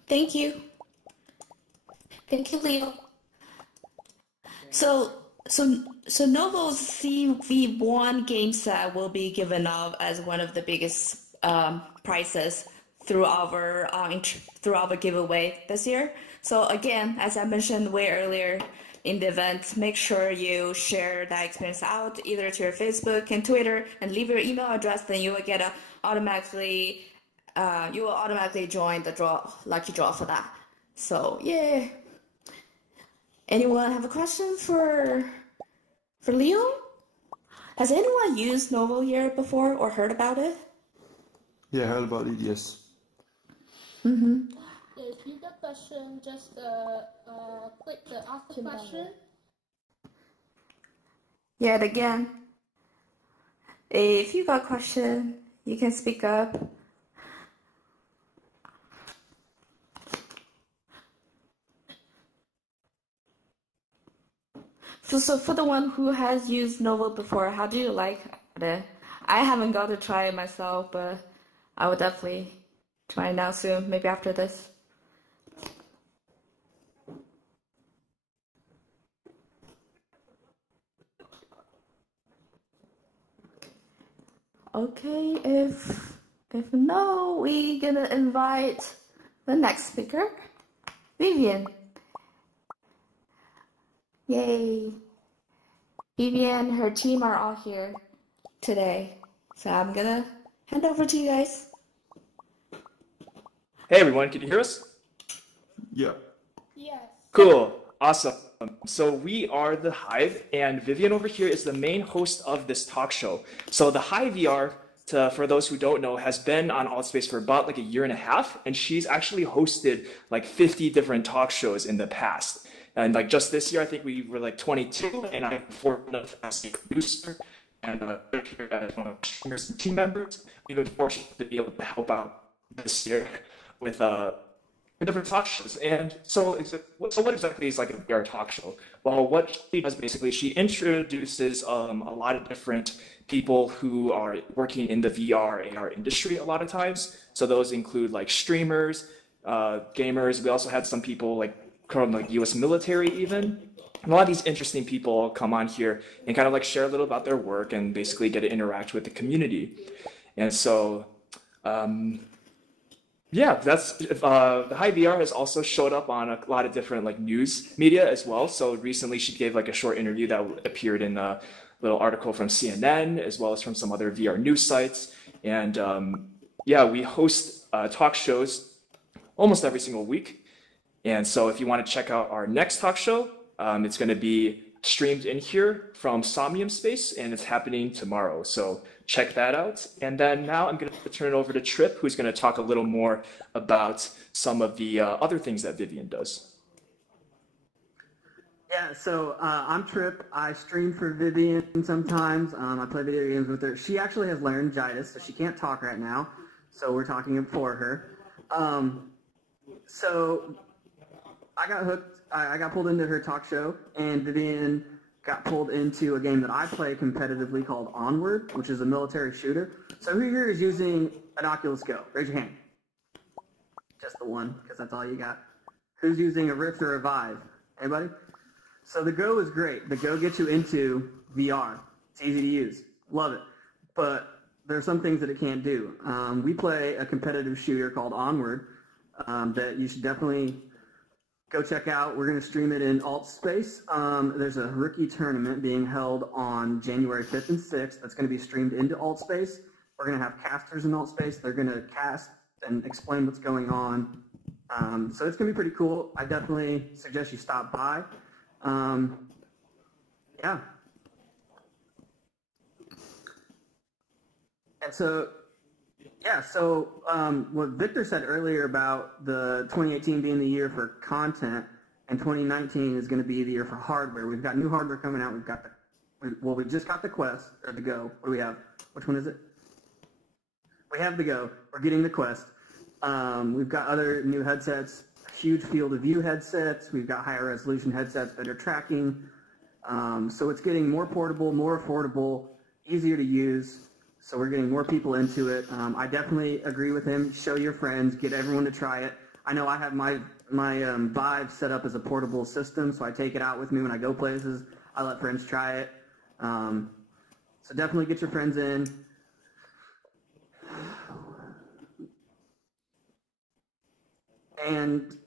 Thank you. Thank you, Leo. So Novo's CV1 game set will be given out as one of the biggest prizes through our giveaway this year. So again, as I mentioned way earlier in the event, make sure you share that experience out either to your Facebook and Twitter and leave your email address. Then you will get automatically join the lucky draw for that. So yeah. Anyone have a question for Leo? Has anyone used Novo here before or heard about it? Yeah, I heard about it, yes. Mm-hmm. If you got a question, just click the ask the question. Yet again, if you got a question, you can speak up. So for the one who has used NOLO before, how do you like it? I haven't got to try it myself, but I would definitely try it now soon, maybe after this. Okay, if no, we gonna invite the next speaker, Vivian. Yay. Vivian, her team are all here today. So I'm gonna hand over to you guys. Hey everyone, can you hear us? Yeah. Yes. Cool, awesome. So we are the Hive, and Vivian over here is the main host of this talk show. So the Hive VR, for those who don't know, has been on AltSpace for about like a year and a half, and she's actually hosted like 50 different talk shows in the past. And like just this year, I think we were like 22, and I'm fortunate as a producer and here as one of the streamers and team members. We've been fortunate to be able to help out this year with different talk shows. And so what exactly is like a VR talk show? Well, what she does basically, she introduces a lot of different people who are working in the VR, AR industry a lot of times. So those include like streamers, gamers. We also had some people like from like US military even. And a lot of these interesting people come on here and kind of like share a little about their work and basically get to interact with the community. And so, yeah, that's the Hive VR has also showed up on a lot of different like news media as well. So recently she gave like a short interview that appeared in a little article from CNN as well as from some other VR news sites. And yeah, we host talk shows almost every single week. And so if you want to check out our next talk show, it's going to be streamed in here from Somnium Space, and it's happening tomorrow. So check that out. And then now I'm going to turn it over to Trip, who's going to talk a little more about some of the other things that Vivian does. Yeah, so I'm Trip. I stream for Vivian sometimes. I play video games with her. She actually has laryngitis, so she can't talk right now. So we're talking for her. So I got hooked. I got pulled into her talk show, and Vivian got pulled into a game that I play competitively called Onward, which is a military shooter. So who here is using an Oculus Go? Raise your hand. Just the one, because that's all you got. Who's using a Rift or a Vive? Anybody? So the Go is great. The Go gets you into VR. It's easy to use. Love it. But there are some things that it can't do. We play a competitive shooter called Onward that you should definitely go check out. We're going to stream it in AltSpace. There's a rookie tournament being held on January 5th and 6th that's going to be streamed into AltSpace. We're going to have casters in AltSpace. They're going to cast and explain what's going on. So it's going to be pretty cool. I definitely suggest you stop by. Yeah. And so, yeah, so what Victor said earlier about the 2018 being the year for content and 2019 is going to be the year for hardware. We've got new hardware coming out. We've got we just got the Quest, or the Go. What do we have? Which one is it? We have the Go. We're getting the Quest. We've got other new headsets, huge field of view headsets. We've got higher resolution headsets, better tracking. So it's getting more portable, more affordable, easier to use. So we're getting more people into it. I definitely agree with him. Show your friends. Get everyone to try it. I know I have my Vive set up as a portable system, so I take it out with me when I go places. I let friends try it. So definitely get your friends in. And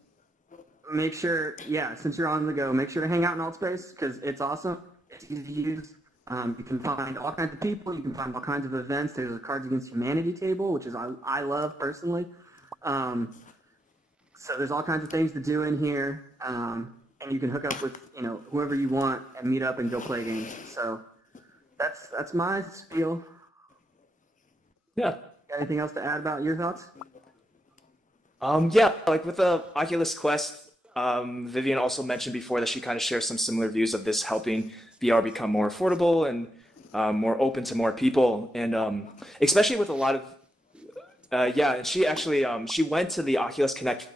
make sure, yeah, since you're on the go, make sure to hang out in AltSpace because it's awesome. It's easy to use. You can find all kinds of people. You can find all kinds of events. There's a Cards Against Humanity table, which is I love personally. So there's all kinds of things to do in here, and you can hook up with whoever you want and meet up and go play games. So that's my spiel. Yeah. Got anything else to add about your thoughts? Yeah, like with the Oculus Quest, Vivian also mentioned before that she kind of shares some similar views of this helping VR become more affordable and more open to more people, and especially with a lot of yeah. And she actually she went to the Oculus Connect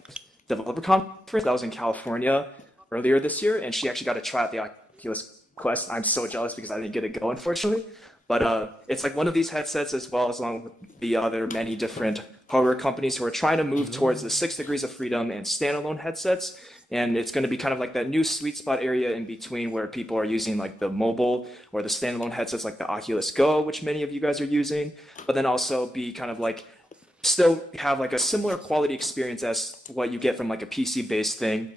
developer conference that was in California earlier this year, and she actually got to try out the Oculus Quest. I'm so jealous because I didn't get to go, unfortunately. But it's like one of these headsets, as well as along with the other many different hardware companies who are trying to move towards the 6 degrees of freedom and standalone headsets. And it's going to be kind of like that new sweet spot area in between where people are using like the mobile or the standalone headsets like the Oculus Go, which many of you guys are using, but then also be kind of like still have like a similar quality experience as what you get from like a PC-based thing,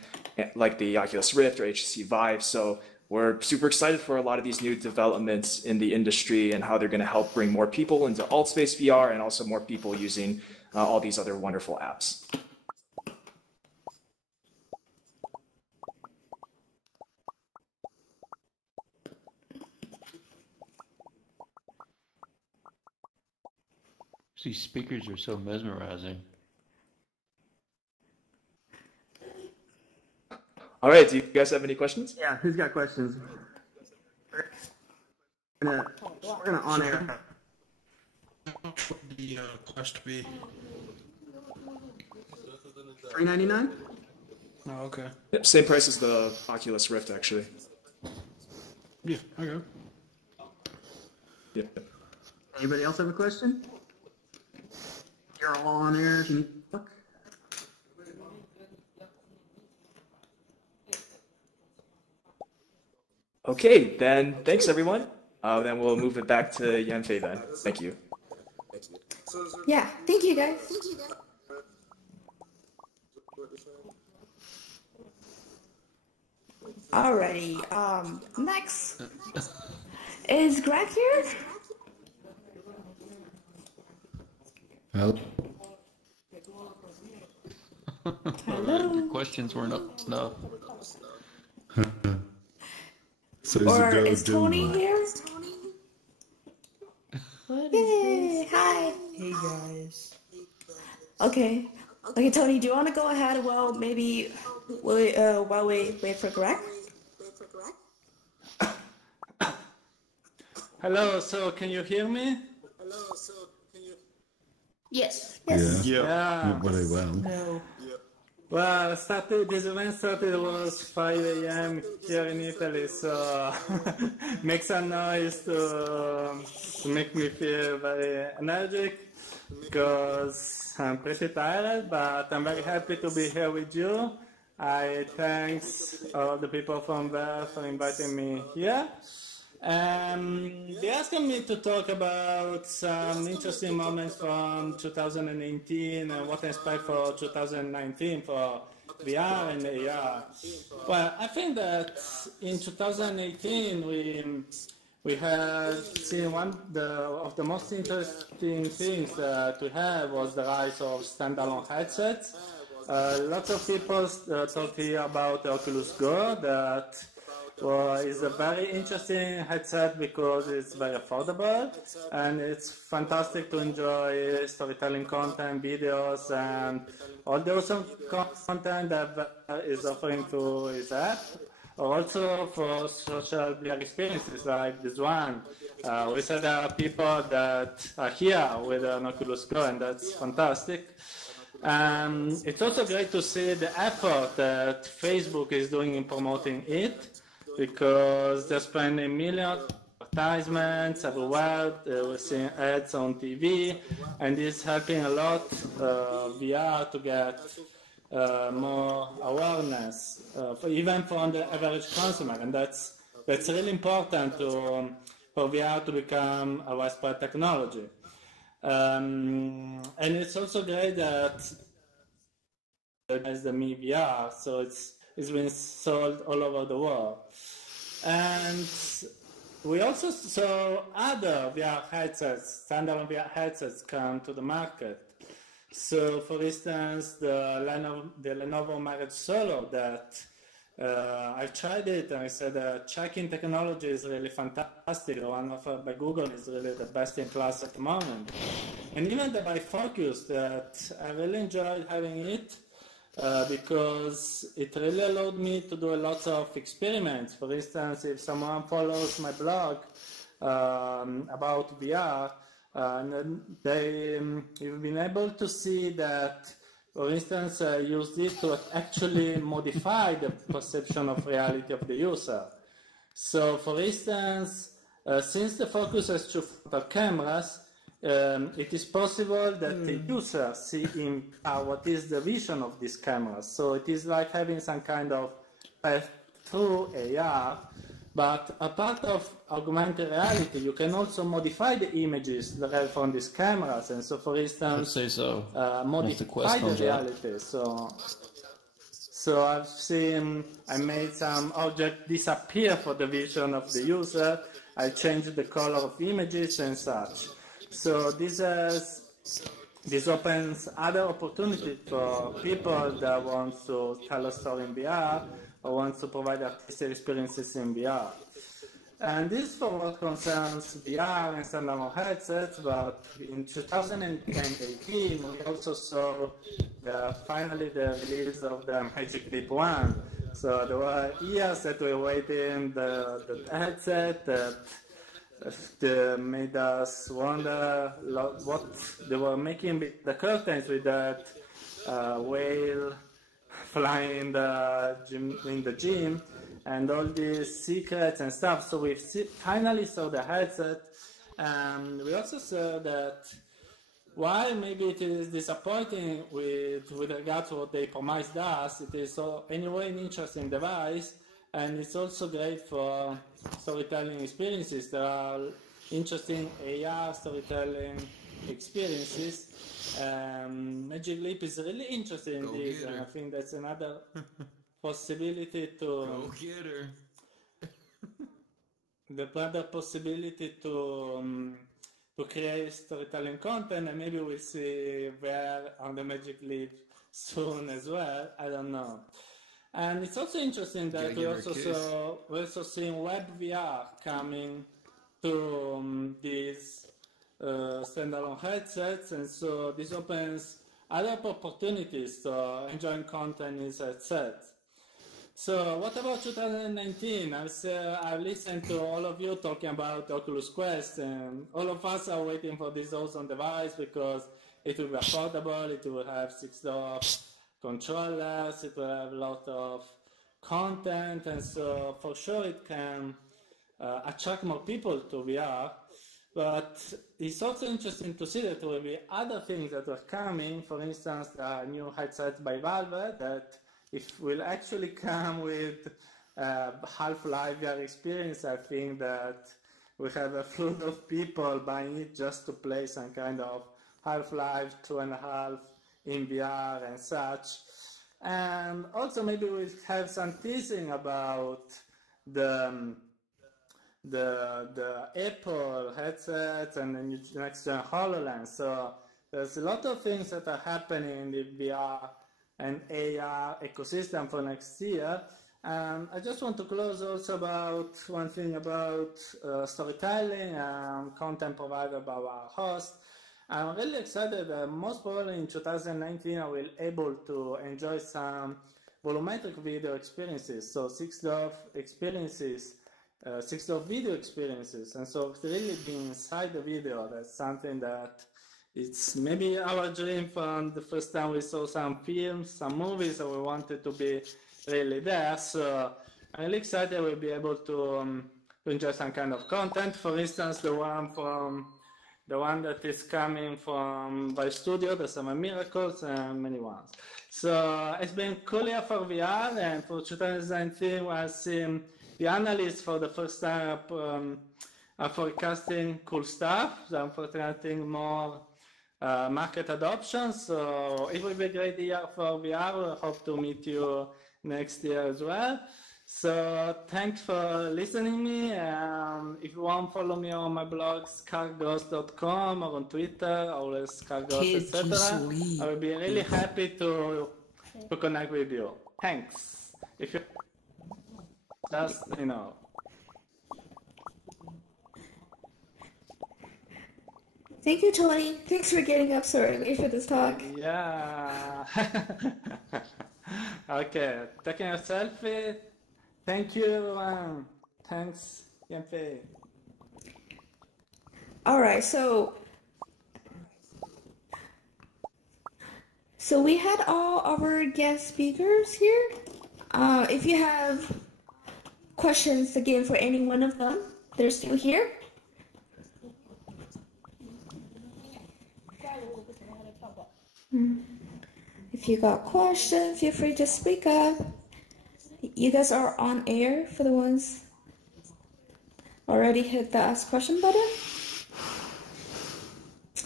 like the Oculus Rift or HTC Vive. So we're super excited for a lot of these new developments in the industry and how they're going to help bring more people into AltSpace VR and also more people using all these other wonderful apps. These speakers are so mesmerizing. All right, do you guys have any questions? Yeah, who's got questions? We're gonna on air. How much would the Quest be? $399. Oh, okay. Yep, same price as the Oculus Rift, actually. Yeah, okay. Yep. Anybody else have a question? You're all on air. If you need to talk. Okay, then thanks everyone. Then we'll move it back to Yanfei then. Thank you. Yeah, thank you guys. Alrighty, next. Is Greg here? Hello. Hello. Your questions weren't up to snuff. So Or is Tony here? Yay! Hi. Hey guys. Okay. Okay, Tony, do you want to go ahead? Well, maybe while we wait for Greg. Hello. So, can you hear me? Yes. Yeah. Very well. No. Well, this event started was 5 a.m. here in Italy, so make some noise to make me feel very energetic because I'm pretty tired, but I'm very happy to be here with you. I thanks all the people from there for inviting me here. They asked me to talk about some interesting moments from 2018 and what I expect for 2019 for VR and AR. Well, I think that in 2018 we have seen one of the most interesting things that we had was the rise of standalone headsets. Lots of people talk here about the Oculus Go that is a very interesting headset because it's very affordable and it's fantastic to enjoy storytelling content, videos, and all the awesome content that is offering through his app. Also for social VR experiences like this one. We said there are people that are here with an Oculus Go, and that's fantastic. It's also great to see the effort that Facebook is doing in promoting it, because they're spending millions of advertisements everywhere. We're seeing ads on TV, and it's helping a lot VR to get more awareness, even from the average consumer, and that's really important for VR to become a widespread technology. And it's also great that as the Mi VR, so it's been sold all over the world. And we also saw other VR headsets, standalone VR headsets, come to the market. So, for instance, the Lenovo Marriage Solo that I've tried it, and I said tracking technology is really fantastic. The one offered by Google is really the best in class at the moment. And even the Bifocus, that I really enjoyed having it because it really allowed me to do a lot of experiments. For instance, if someone follows my blog, about VR, and you've been able to see that, for instance, use this to actually modify the perception of reality of the user. So, for instance, since the focus has two frontal cameras, it is possible that the user see in what is the vision of these cameras. So it is like having some kind of path through AR, but a part of augmented reality, you can also modify the images derived from these cameras, and so, for instance, modify the reality. So I made some object disappear for the vision of the user. I changed the color of images and such. So this opens other opportunities for people that want to tell a story in VR or want to provide artistic experiences in VR. And this for what concerns VR and standalone headsets, but in 2018 we also saw finally the release of the Magic Leap 1. So there were years that we were waiting the headset that made us wonder what they were making the curtains with that whale flying in the gym and all these secrets and stuff. So we finally saw the headset, and we also saw that while maybe it is disappointing with regard to what they promised us, it is anyway an interesting device, and it's also great for storytelling experiences. There are interesting AR storytelling experiences. Magic Leap is really interesting in this, and I think that's another possibility to... Go get her. The other possibility to create storytelling content, and maybe we'll see where on the Magic Leap soon as well. I don't know. And it's also interesting that we're also seeing web VR coming to these standalone headsets, and so this opens other opportunities to enjoying content in headsets. So what about 2019? I've listened to all of you talking about Oculus Quest, and all of us are waiting for this awesome device because it will be affordable, it will have 6-door controllers, it will have a lot of content, and so for sure it can attract more people to VR. But it's also interesting to see that there will be other things that are coming. For instance, the new headsets by Valve that if will actually come with Half-Life VR experience, I think that we have a flood of people buying it just to play some kind of Half-Life 2.5 in VR and such. And also maybe we'll have some teasing about the Apple headsets and the next gen HoloLens. So there's a lot of things that are happening in the VR and AR ecosystem for next year. I just want to close also about one thing about storytelling and content provided by our host. I'm really excited that most probably in 2019 I will able to enjoy some volumetric video experiences, so 6-door experiences, 6-door video experiences, and so really being inside the video, that's something that it's maybe our dream from the first time we saw some films, some movies, and we wanted to be really there. So I'm really excited we'll be able to enjoy some kind of content. For instance, the one that is coming from Vive Studio, the 7 Miracles, and many ones. So it's been cool here for VR, and for 2019 we are seeing the analysts for the first time are forecasting cool stuff. So I'm forecasting more market adoption. So it will be a great year for VR. We hope to meet you next year as well. So thanks for listening to me. If you want to follow me on my blog, scarghost.com, or on Twitter, always scarghost, etc. I will be really happy to connect with you. Thanks. If you just, Thank you, Tony. Thanks for getting up so early for this talk. Yeah. Okay, taking a selfie. Thank you, everyone. Thanks, Yampe. All right, so we had all our guest speakers here. If you have questions again for any one of them, they're still here. If you got questions, feel free to speak up. You guys are on air for the ones already hit the ask question button.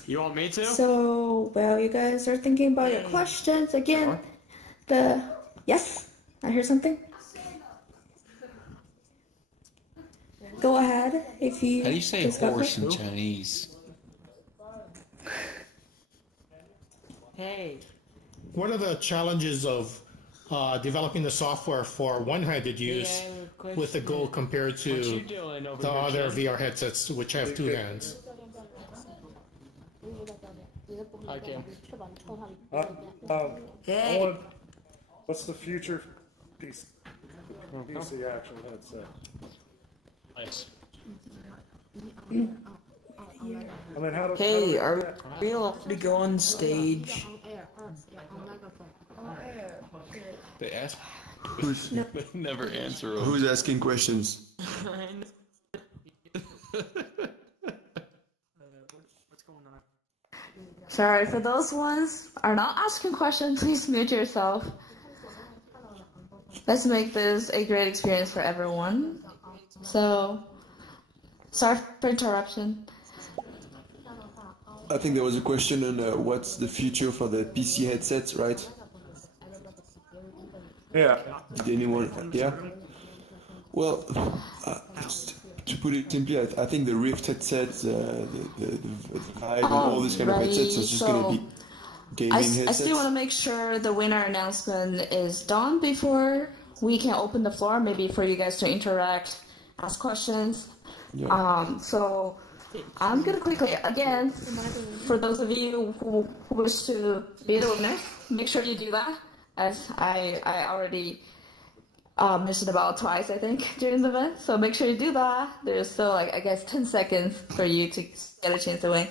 You want me to? So, well, you guys are thinking about your questions again. Yes, I hear something. Go ahead if you. How do you say just got horse in questions. Chinese? Hey. What are the challenges of developing the software for one-handed use with the Go compared to the other VR headsets which have two hands? Hi, Cam. Hey. What's the future PC actual headset? Nice. I mean, how Hey, are we allowed to go on stage? They ask, Who's but never answer them. who's asking questions? Sorry, for those ones are not asking questions, please mute yourself. Let's make this a great experience for everyone. So, sorry for interruption. I think there was a question on what's the future for the PC headsets, right? Yeah. Did anyone? Yeah. Well, just to put it simply, I think the Rift headsets, the Hive, and all these kind of headsets are just going to be gaming headsets. I still want to make sure the winner announcement is done before we can open the floor, maybe for you guys to interact, ask questions. Yeah. So I'm going to quickly, again, for those of you who wish to be the winner, make sure you do that, as I already mentioned about twice, I think, during the event. So make sure you do that. There's still, like, I guess, 10 seconds for you to get a chance to win.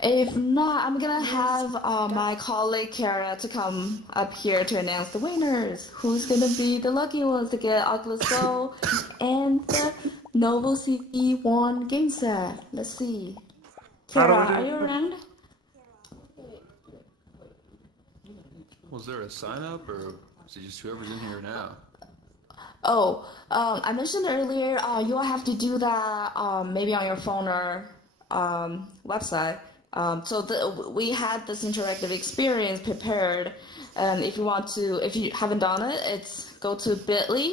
If not, I'm gonna have my colleague Kara to come up here to announce the winners. Who's gonna be the lucky ones to get Oculus Go and the NOLO CV1 game set? Let's see. Kara, are you around? Was there a sign up or is it just whoever's in here now? Oh, I mentioned earlier, you will have to do that maybe on your phone or website. We had this interactive experience prepared, and if you haven't done it, it's go to bit.ly/VER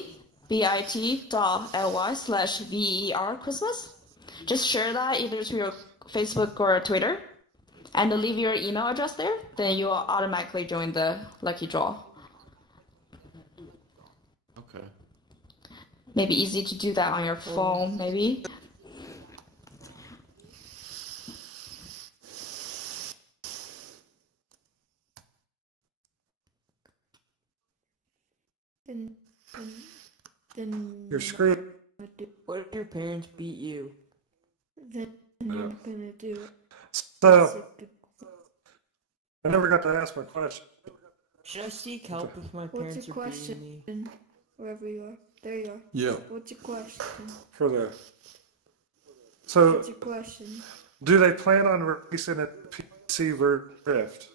Christmas. Just share that either to your Facebook or Twitter, and leave your email address there. Then you will automatically join the lucky draw. Okay. Maybe easy to do that on your phone, maybe. Then Your screen. What if your parents beat you? Then you're gonna do it. So, I never got to ask my question. Should I seek help if my parents are beating me? Wherever you are. There you are. Yeah. What's your question? For the. So, What's your question? do they plan on releasing a PC Rift?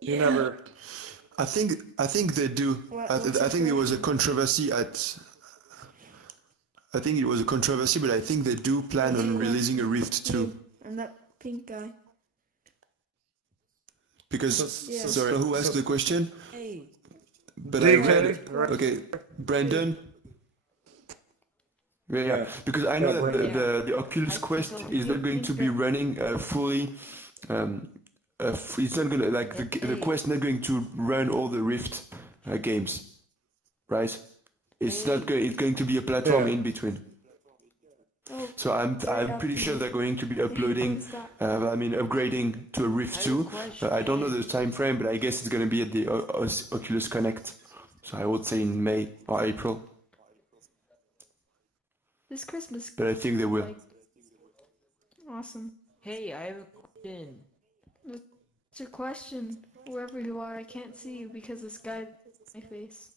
You never. I think they do. I think there was a controversy at. I think it was a controversy, but I think they do plan on releasing a Rift too. And that pink guy. Because sorry, who asked the question? Hey. But I read it. Okay, Brandon. Yeah, because I know that the Oculus Quest is not going to be running fully. It's not gonna the Quest not going to run all the Rift games, right? It's not going. It's going to be a platform in between. So I'm pretty sure they're going to be uploading. Upgrading to a Rift 2. I don't know the time frame, but I guess it's going to be at the Oculus Connect. So I would say in May or April. This Christmas. But I think they will. Awesome. Hey, I have a question. What's your question? Wherever you are, I can't see you because this guy's my face.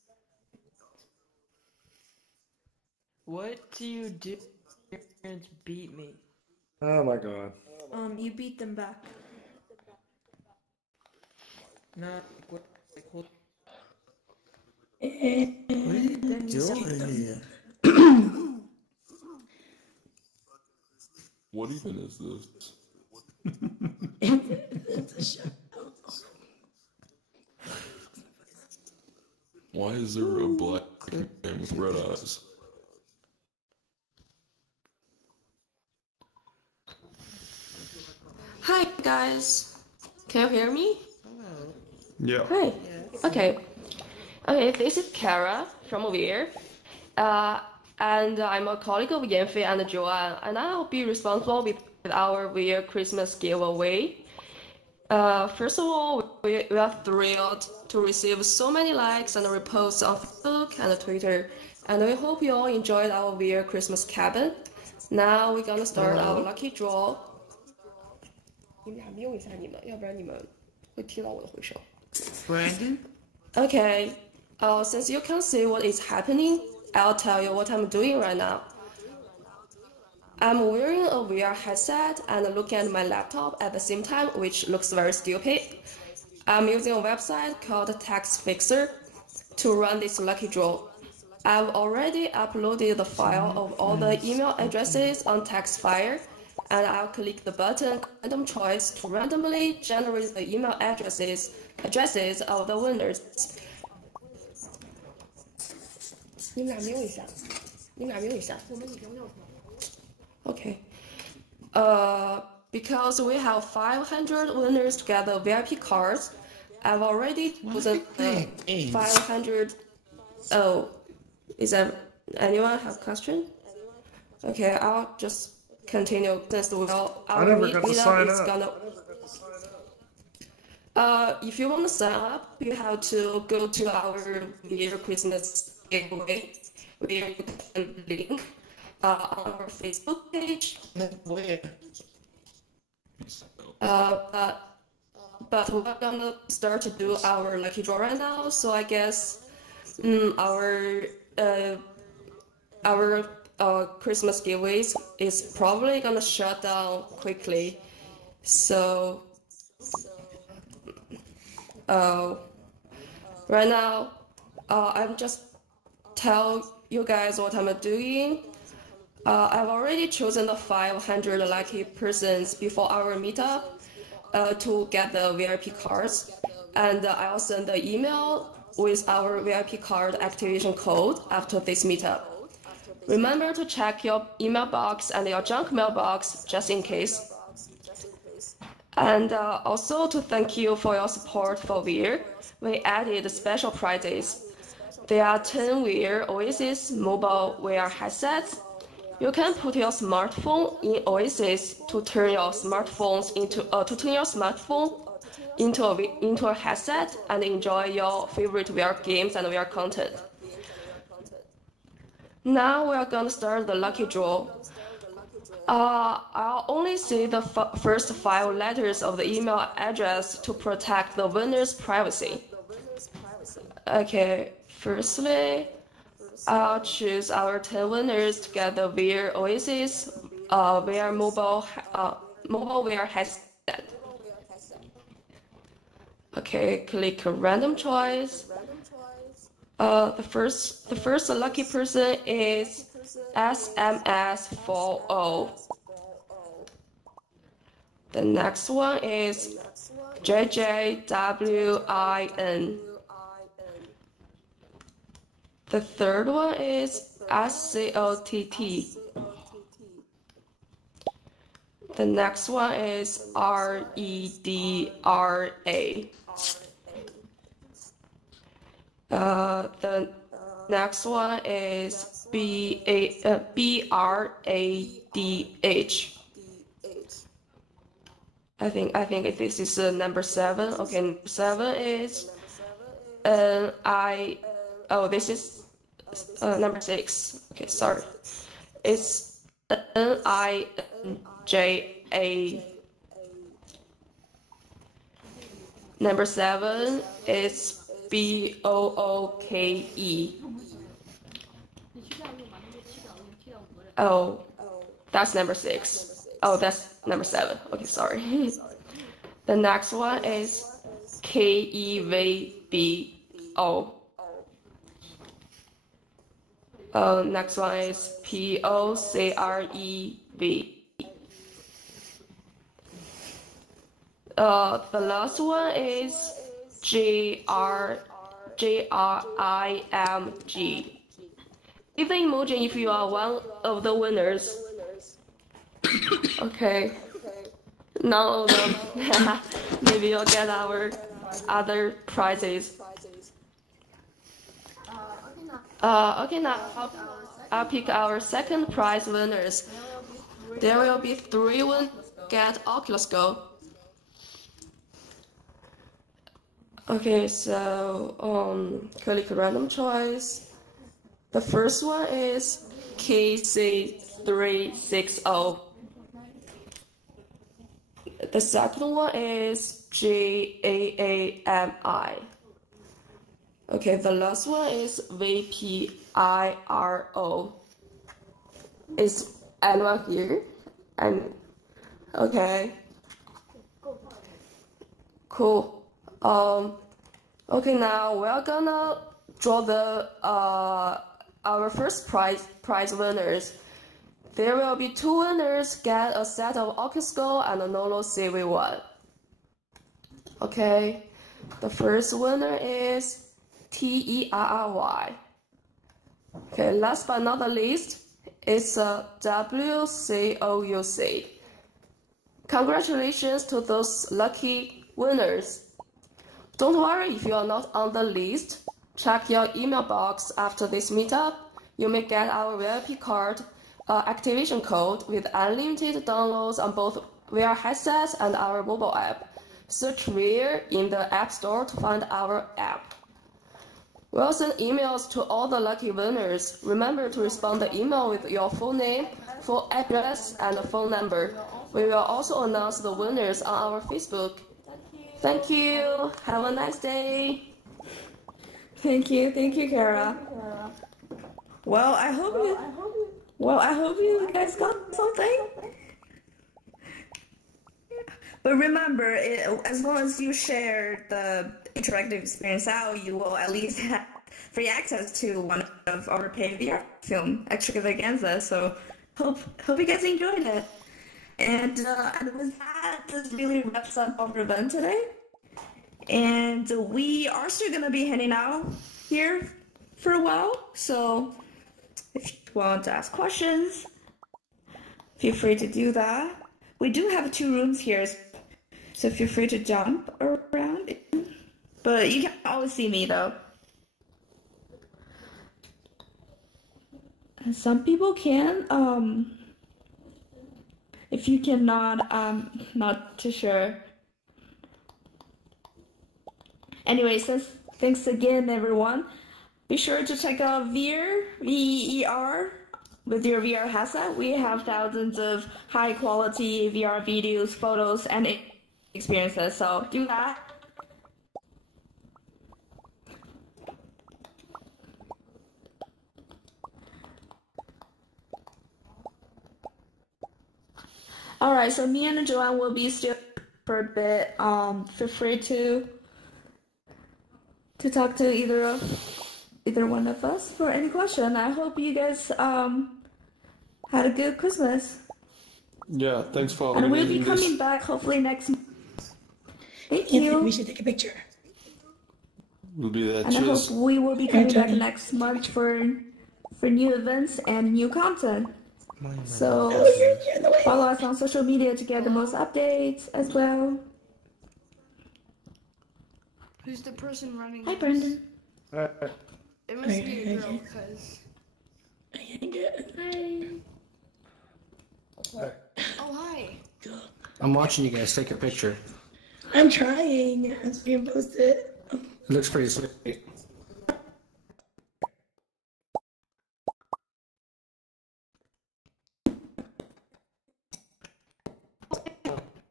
What do you do if your parents beat me? Oh my god. You beat them back. No, like, hold. What are you Then you doing beat them. here? What even is this? Why is there a black man with red eyes? Hi guys, can you hear me? Yeah. Hi. Okay. Okay, this is Kara from Veer. And I'm a colleague of Yanfei and Joanne, and I'll be responsible with our Veer Christmas giveaway. First of all, we are thrilled to receive so many likes and reposts on Facebook and Twitter, and we hope you all enjoyed our Veer Christmas cabin. Now we're gonna start our lucky draw. 你们俩瞄一下你们，要不然你们会听到我的回声。Brandon? Okay, since you can see what is happening, I'll tell you what I'm doing right now. I'm wearing a VR headset and looking at my laptop at the same time, which looks very stupid. I'm using a website called TextFixer to run this lucky draw. I've already uploaded the file of all the email addresses on TextFire, and I'll click the button Random Choice to randomly generate the email addresses of the winners. 你们俩瞄一下，你们俩瞄一下。Okay. Because we have 500 winners to get the VIP cards, I've already chosen 500. Oh, is that anyone have a question? Okay, I'll just continue since our meetup is gonna. If you want to sign up, you have to go to our Veer Christmas giveaway, where you can link on our Facebook page. Where? But we're gonna start to do our lucky draw right now, so I guess our Christmas giveaways is probably gonna shut down quickly. So right now, I'm just tell you guys what I'm doing. I've already chosen the 500 lucky persons before our meetup to get the VIP cards, and I'll send the email with our VIP card activation code after this meetup. Remember to check your email box and your junk mailbox just in case. And also to thank you for your support for Veer, we added special prizes. There are 10 Veer Oasis mobile VR headsets. You can put your smartphone in Oasis to turn your smartphone into a headset and enjoy your favorite VR games and VR content. Now we are gonna start the lucky draw. I'll only see the first 5 letters of the email address to protect the winner's privacy. Okay, firstly, I'll choose our 10 winners to get the Veer Oasis VR mobile VR headset. Okay, click random choice. The first lucky person is SMS40. The next one is JJWIN. The third one is SCOTT. The next one is REDRA. The next one is BRADH. I think this is number 7. Okay, number 7 is this is number 6. Okay, sorry. It's NINJI. Number 7 is BOOKE. Oh, that's number 6. Oh, that's number 7. Okay, sorry. The next one is KEVBO. Next one is POCREV. The last one is JRIMG. Leave the emoji if you are one of the winners. Okay. None of them. Maybe you'll get our other prizes. Okay, now I'll pick our second prize winners. There will be 3 winners get Oculus Go. Okay, so click random choice. The first one is KC360. The second one is JAAMI. Okay, the last one is VPIRO. Is anyone here? And okay. Cool. Okay, now we're gonna draw the our first prize winners. There will be 2 winners get a set of Oculus Go and a NOLO CV1. Okay, the first winner is TERRY. Okay, last but not the least, it's WCOUC. Congratulations to those lucky winners. Don't worry if you are not on the list. Check your email box after this meetup. You may get our VIP card activation code with unlimited downloads on both VR headsets and our mobile app. Search Veer in the App Store to find our app. We'll send emails to all the lucky winners. Remember to respond the email with your full name, full address, and phone number. We will also announce the winners on our Facebook. Thank you. Have a nice day. Thank you, Kara. Well, I hope you guys got something. But remember, as long as you share the interactive experience out, you will at least have free access to one of our paid VR film extravaganza. So hope you guys enjoyed it. And with that, this really wraps up our event today. And we are still gonna be hanging out here for a while. So if you want to ask questions, feel free to do that. We do have 2 rooms here, so feel free to jump around. But you can always see me though. And some people can. If you cannot, I'm not too sure. Anyways, thanks again, everyone. Be sure to check out Veer, VER, with your VR headset. We have thousands of high-quality VR videos, photos, and experiences, so do that. Alright, so me and Joanne will be still for a bit. Feel free to talk to either one of us for any question. I hope you guys had a good Christmas. Yeah, thanks for And we'll be organizing this. coming back hopefully next month. Thank Anthony, you. we should take a picture. We'll do that. And I Cheers. hope we will be coming back next month for new events and new content. So follow us on social media to get the most updates as well. Who's the person running? Hi, Brendan. It must be a girl, because... Oh, hi. I'm watching you guys take a picture. I'm trying. It's being posted. It looks pretty sweet.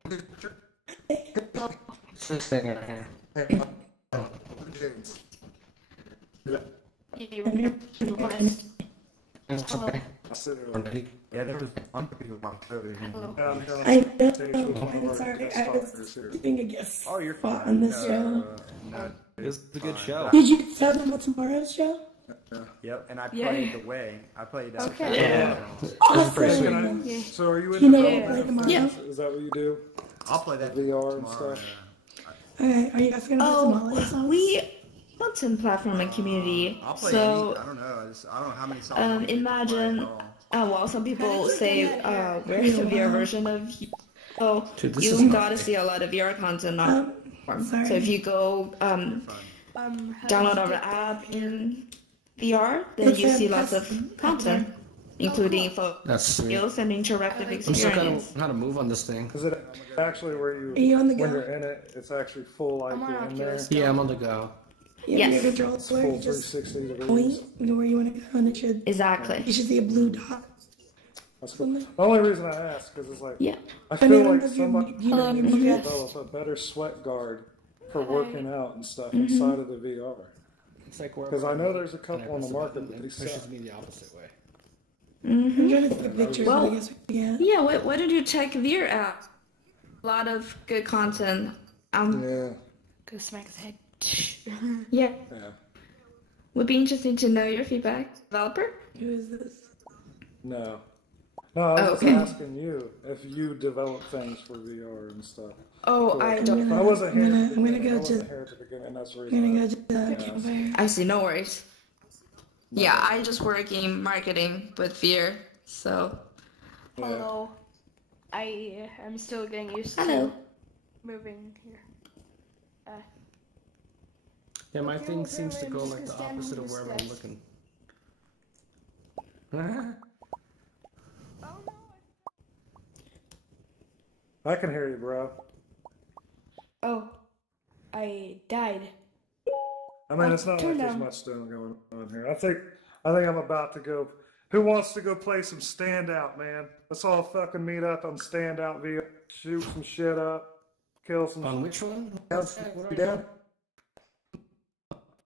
Yeah, there was one people want to. I know. I'm sorry. I was giving a guest spot on this show. It was a good show. Did you tell them about tomorrow's show? Yep, and I played the way. I played. Okay. Yeah. Awesome. So are you in You the know development? play tomorrow? Yeah. Is that what you do? I'll play that VR and tomorrow, stuff. Okay. Are you guys gonna play tomorrow? Oh, we content platform and community. I'll play So I don't know. I don't know how many songs. imagine. Well, some people say where's the VR version of. So Dude, this you is got to see a lot of VR content on. Sorry. So if you go download our app in VR, then you see lots of content, including That's sweet. photos and interactive I'm still experience. how to move on this thing. Is it actually where Are you on the when go? you're in it, it's actually full like you're in there? Yeah, I'm on the go. Yeah, Yes. the control It's where full you just 360 degrees. point where you want to go, and it should. Exactly. You should see a blue dot. That's cool. The only reason I ask is it's like Yeah. I I feel mean, like if somebody you know, needs to you're- develop a better sweat guard for working out and stuff inside of the VR. It's like where Because I know there's a couple on the market that it they pushes sell. me the opposite way. I'm trying to take pictures, but I guess we can. Yeah, why don't you check Veer out? A lot of good content. Yeah. Go smack his head. Yeah. Yeah. Would be interesting to know your feedback. Developer? Who is this? No. No, I was Oh, just okay. asking you if you develop things for VR and stuff. Oh, So, I like, don't. I wasn't here. I'm gonna I go wasn't to- here at the beginning. That's the I'm reason. gonna go to the campfire. I see, no worries. Yeah, I just work in marketing with Veer, so. Hello. I am still getting used Hello. to moving here. Yeah, my Okay, thing well, seems to apparently go I'm like just the gonna stand opposite on of wherever this I'm desk. looking. I can hear you, bro. Oh, I died. I mean, Oh, it's not turn like there's down. much still going on here. I think I'm about to go. Who wants to go play some standout, man? Let's all fucking meet up on standout VR, shoot some shit up, kill some. On which one? Else, you down?